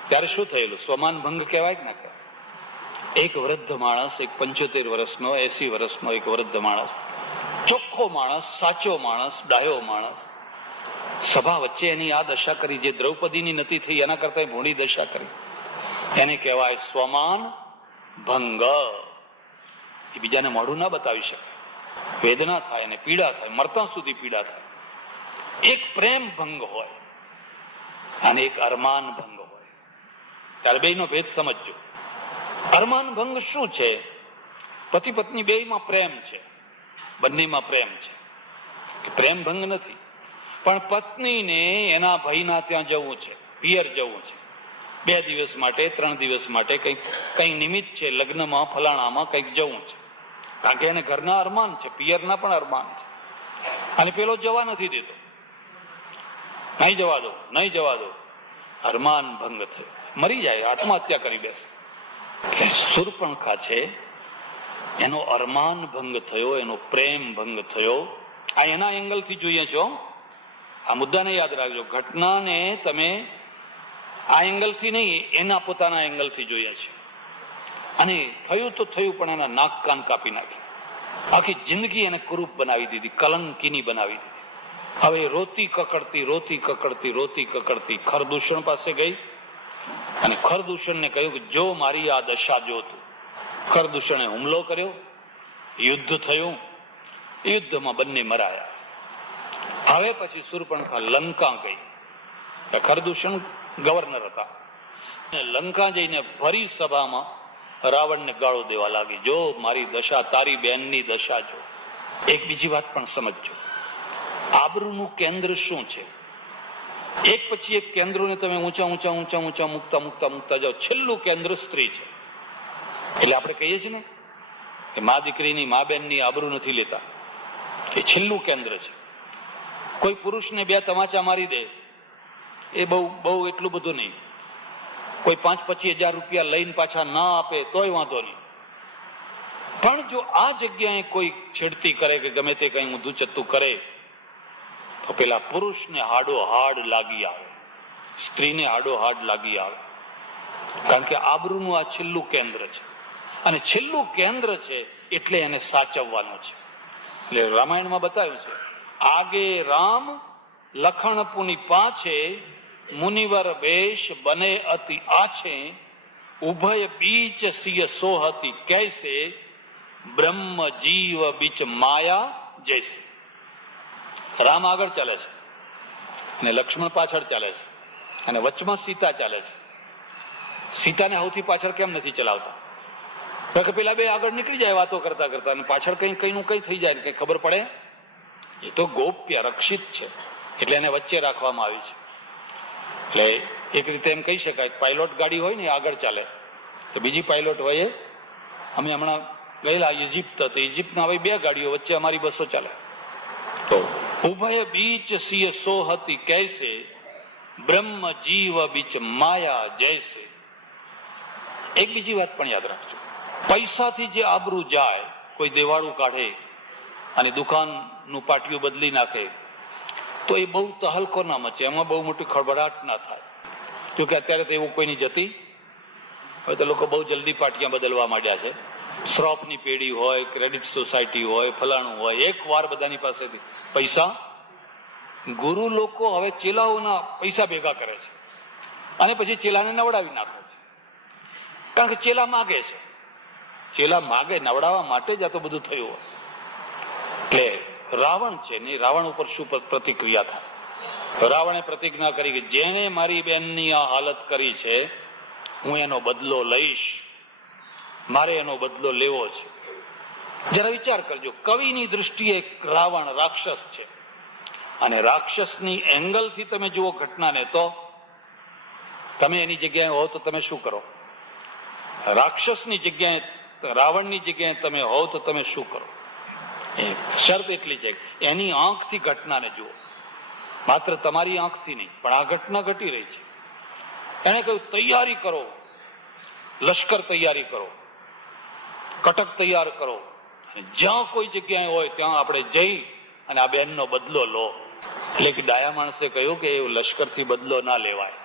ત્યારે શું થયેલું? સ્વમાન ભંગ કહેવાય કે ના કહેવાય? એક વૃદ્ધ માણસ, એક 75 વર્ષનો 80 વર્ષનો એક વૃદ્ધ માણસ, ચોખ્ખો માણસ, સાચો માણસ, ડાયો માણસ, સભા વચ્ચે એની આ દશા કરી જે દ્રૌપદીની નથી થઈ એના કરતા ભોળી દશા કરી. એને કહેવાય સ્વમાન ભંગ. એ બીજાને મોઢું ના બતાવી શકે, વેદના થાય અને પીડા થાય, મરતા સુધી પીડા થાય. એક પ્રેમ ભંગ હોય અને એક અરમાન ભંગ હોય. ત્યારે બેયનો ભેદ સમજજો. અરમાન ભંગ શું છે? પતિ પત્ની બેયમાં પ્રેમ છે, બંનેમાં પ્રેમ છે, પ્રેમ ભંગ નથી. પણ પત્નીને એના ભાઈના ત્યાં જવું છે, પિયર જવું છે, 2 દિવસ માટે, 3 દિવસ માટે, કઈ નિમિત્ત છે, લગ્નમાં ફલાણામાં કંઈક જવું છે, કારણ કે એને ઘરના અરમાન છે, પિયરના પણ અરમાન છે. અને પેલો જવા નથી દેતો, નહીં જવા દો, નહીં જવા દો. અરમાન ભંગ થયો, મરી જાય, આત્મહત્યા કરી બેસે. એટલે શૂર્પણખા છે, એનો અરમાન ભંગ થયો, એનો પ્રેમ ભંગ થયો. આ એના એંગલથી જોઈએ છો, આ મુદ્દાને યાદ રાખજો. ઘટનાને તમે આ એંગલથી નહીં, એના પોતાના એંગલથી જોઈએ છે. અને થયું તો થયું, પણ એના નાક કાન કાપી નાખ્યા. આખી જિંદગી એને કુરૂપ બનાવી દીધી, કલંકીની બનાવી દીધી. હવે રોતી કકડતી ખરદૂષણ પાસે ગઈ અને ખરદૂષણને કહ્યું કે જો મારી આ દશા જોતું. ખરદૂષણે હુમલો કર્યો, યુદ્ધ થયું, યુદ્ધમાં બંને મરાયા. હવે પછી શૂર્પણખા લંકા ગઈ. ખરદૂષણ ગવર્નર હતા. લંકા જઈને ફરી સભામાં રાવણને ગાળો દેવા લાગી, જો મારી દશા, તારી બેનની દશા જો. એક બીજી વાત પણ સમજજો, આબરૂનું કેન્દ્ર શું છે? એક પછી એક કેન્દ્રોને તમે ઊંચા મૂકતા જાઓ. છેલ્લું કેન્દ્ર સ્ત્રી છે. એટલે આપણે કહીએ છીએ ને કે મા દીકરીની, મા બેનની આબરૂ નથી લેતા, એ છેલ્લું કેન્દ્ર છે. કોઈ પુરુષને 2 તમાચા મારી દે એ બહુ એટલું બધું નહીં. કોઈ 5-25 હજાર રૂપિયા લઈને પાછા ના આપે તોય વાંધો નહીં. પણ જો આ જગ્યાએ કોઈ છેડતી કરે કે ગમે તે કઈ ઊંધું ચત્તું કરે તો પેલા પુરુષને હાડો હાડ લાગી આવે, સ્ત્રીને હાડો હાડ લાગી આવે. કારણ કે આબરૂનું આ છેલ્લું કેન્દ્ર છે, અને છેલ્લું કેન્દ્ર છે એટલે એને સાચવવાનું છે. એટલે રામાયણમાં બતાવ્યું છે, આગે રામ લખણ પુની પાછે મુનિવર વેશ બને અતિ આછે ઉભય બીચ સિય સોહતી કૈસે બ્રહ્મ જીવ બીચ માયા જૈસે. રામ આગળ ચાલે છે અને લક્ષ્મણ પાછળ ચાલે છે, અને વચમાં સીતા ચાલે છે. સીતાને સૌથી પાછળ કેમ નથી ચલાવતા? કારણ કે પેલા 2 આગળ નીકળી જાય વાતો કરતા કરતા, અને પાછળ કઈ નું કઈ થઈ જાય ને કઈ ખબર પડે. એ તો ગોપ્ય રક્ષિત છે એટલે એને વચ્ચે રાખવામાં આવી છે. એટલે એક રીતે એમ કહી શકાય, પાયલોટ ગાડી હોય ને આગળ ચાલે તો બીજી પાયલોટ હોય. અમે હમણાં ગયેલા ઇજિપ્ત હતી, ઇજિપ્તના હવે 2 ગાડીઓ વચ્ચે અમારી બસો ચાલે. તો ઉભય બીચ સિય સોહતી કૈસે બ્રહ્મ જીવ બીચ માયા જૈસે. એક બીજી વાત પણ યાદ રાખજો, પૈસાથી જે આબરૂ જાય, કોઈ દેવાળું કાઢે અને દુકાનનું પાટિયું બદલી નાખે તો એ બહુ તહલકો ના મચે, એમાં બહુ મોટી ખળભળાટ ના થાય. જોકે અત્યારે તો એવું કોઈની જતી. હવે તો લોકો બહુ જલ્દી પાટિયા બદલવા માંડ્યા છે. શ્રોફની પેઢી હોય, ક્રેડિટ સોસાયટી હોય, ફલાણું હોય, એક વાર બધાની પાસેથી પૈસા. ગુરુ લોકો હવે ચેલાઓના પૈસા ભેગા કરે છે અને પછી ચેલાને નવડાવી નાખે છે. કારણ કે ચેલા માગે છે. ચેલા માગે, નવડાવવા માટે જ આ તો બધું થયું હોય. એટલે રાવણ છે ને, રાવણ ઉપર શું પ્રતિક્રિયા થાય? રાવણે પ્રતિજ્ઞા કરી કે જેને મારી બેનની આ હાલત કરી છે, હું એનો બદલો લઈશ. મારે એનો બદલો લેવો છે. જરા વિચાર કરજો, કવિની દૃષ્ટિએ રાવણ રાક્ષસ છે અને રાક્ષસની એંગલથી તમે જુઓ ઘટનાને, તો તમે એની જગ્યાએ હો તો તમે શું કરો? રાક્ષસની જગ્યાએ, રાવણની જગ્યાએ તમે હો તો તમે શું કરો? શરત એટલી છે, એની આંખથી ઘટનાને જુઓ, માત્ર તમારી આંખથી નહીં. પણ આ ઘટના ઘટી રહી છે. એને કહ્યું તૈયારી કરો, લશ્કર તૈયારી કરો, કટક તૈયાર કરો, જ્યાં કોઈ જગ્યાએ હોય ત્યાં આપણે જઈ અને આ બેનનો બદલો લો. એટલે કે ડાયા માણસે કહ્યું કે એવું લશ્કરથી બદલો ના લેવાય.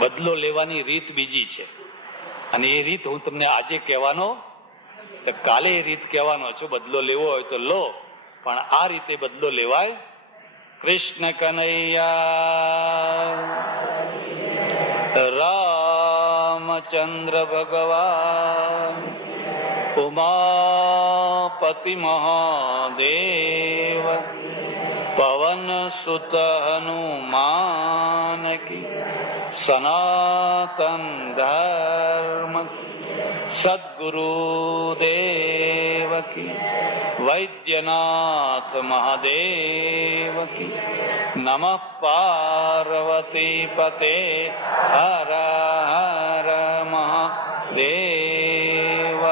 બદલો લેવાની રીત બીજી છે અને એ રીત હું તમને આજે કહેવાનો, કાલે એ રીત કહેવાનો છું. બદલો લેવો હોય તો લો, પણ આ રીતે બદલો લેવાય. કૃષ્ણ કનૈયા રામચંદ્ર ભગવાન ઉમાપતિ મહાદેવ પવન સુત હનુમાન કી સનાતન ધર્મ સદગુરુદેવ કી વૈદ્યનાથ મહાદેવ કી નમઃ પાર્વતી પતે હર હર મહાદેવ.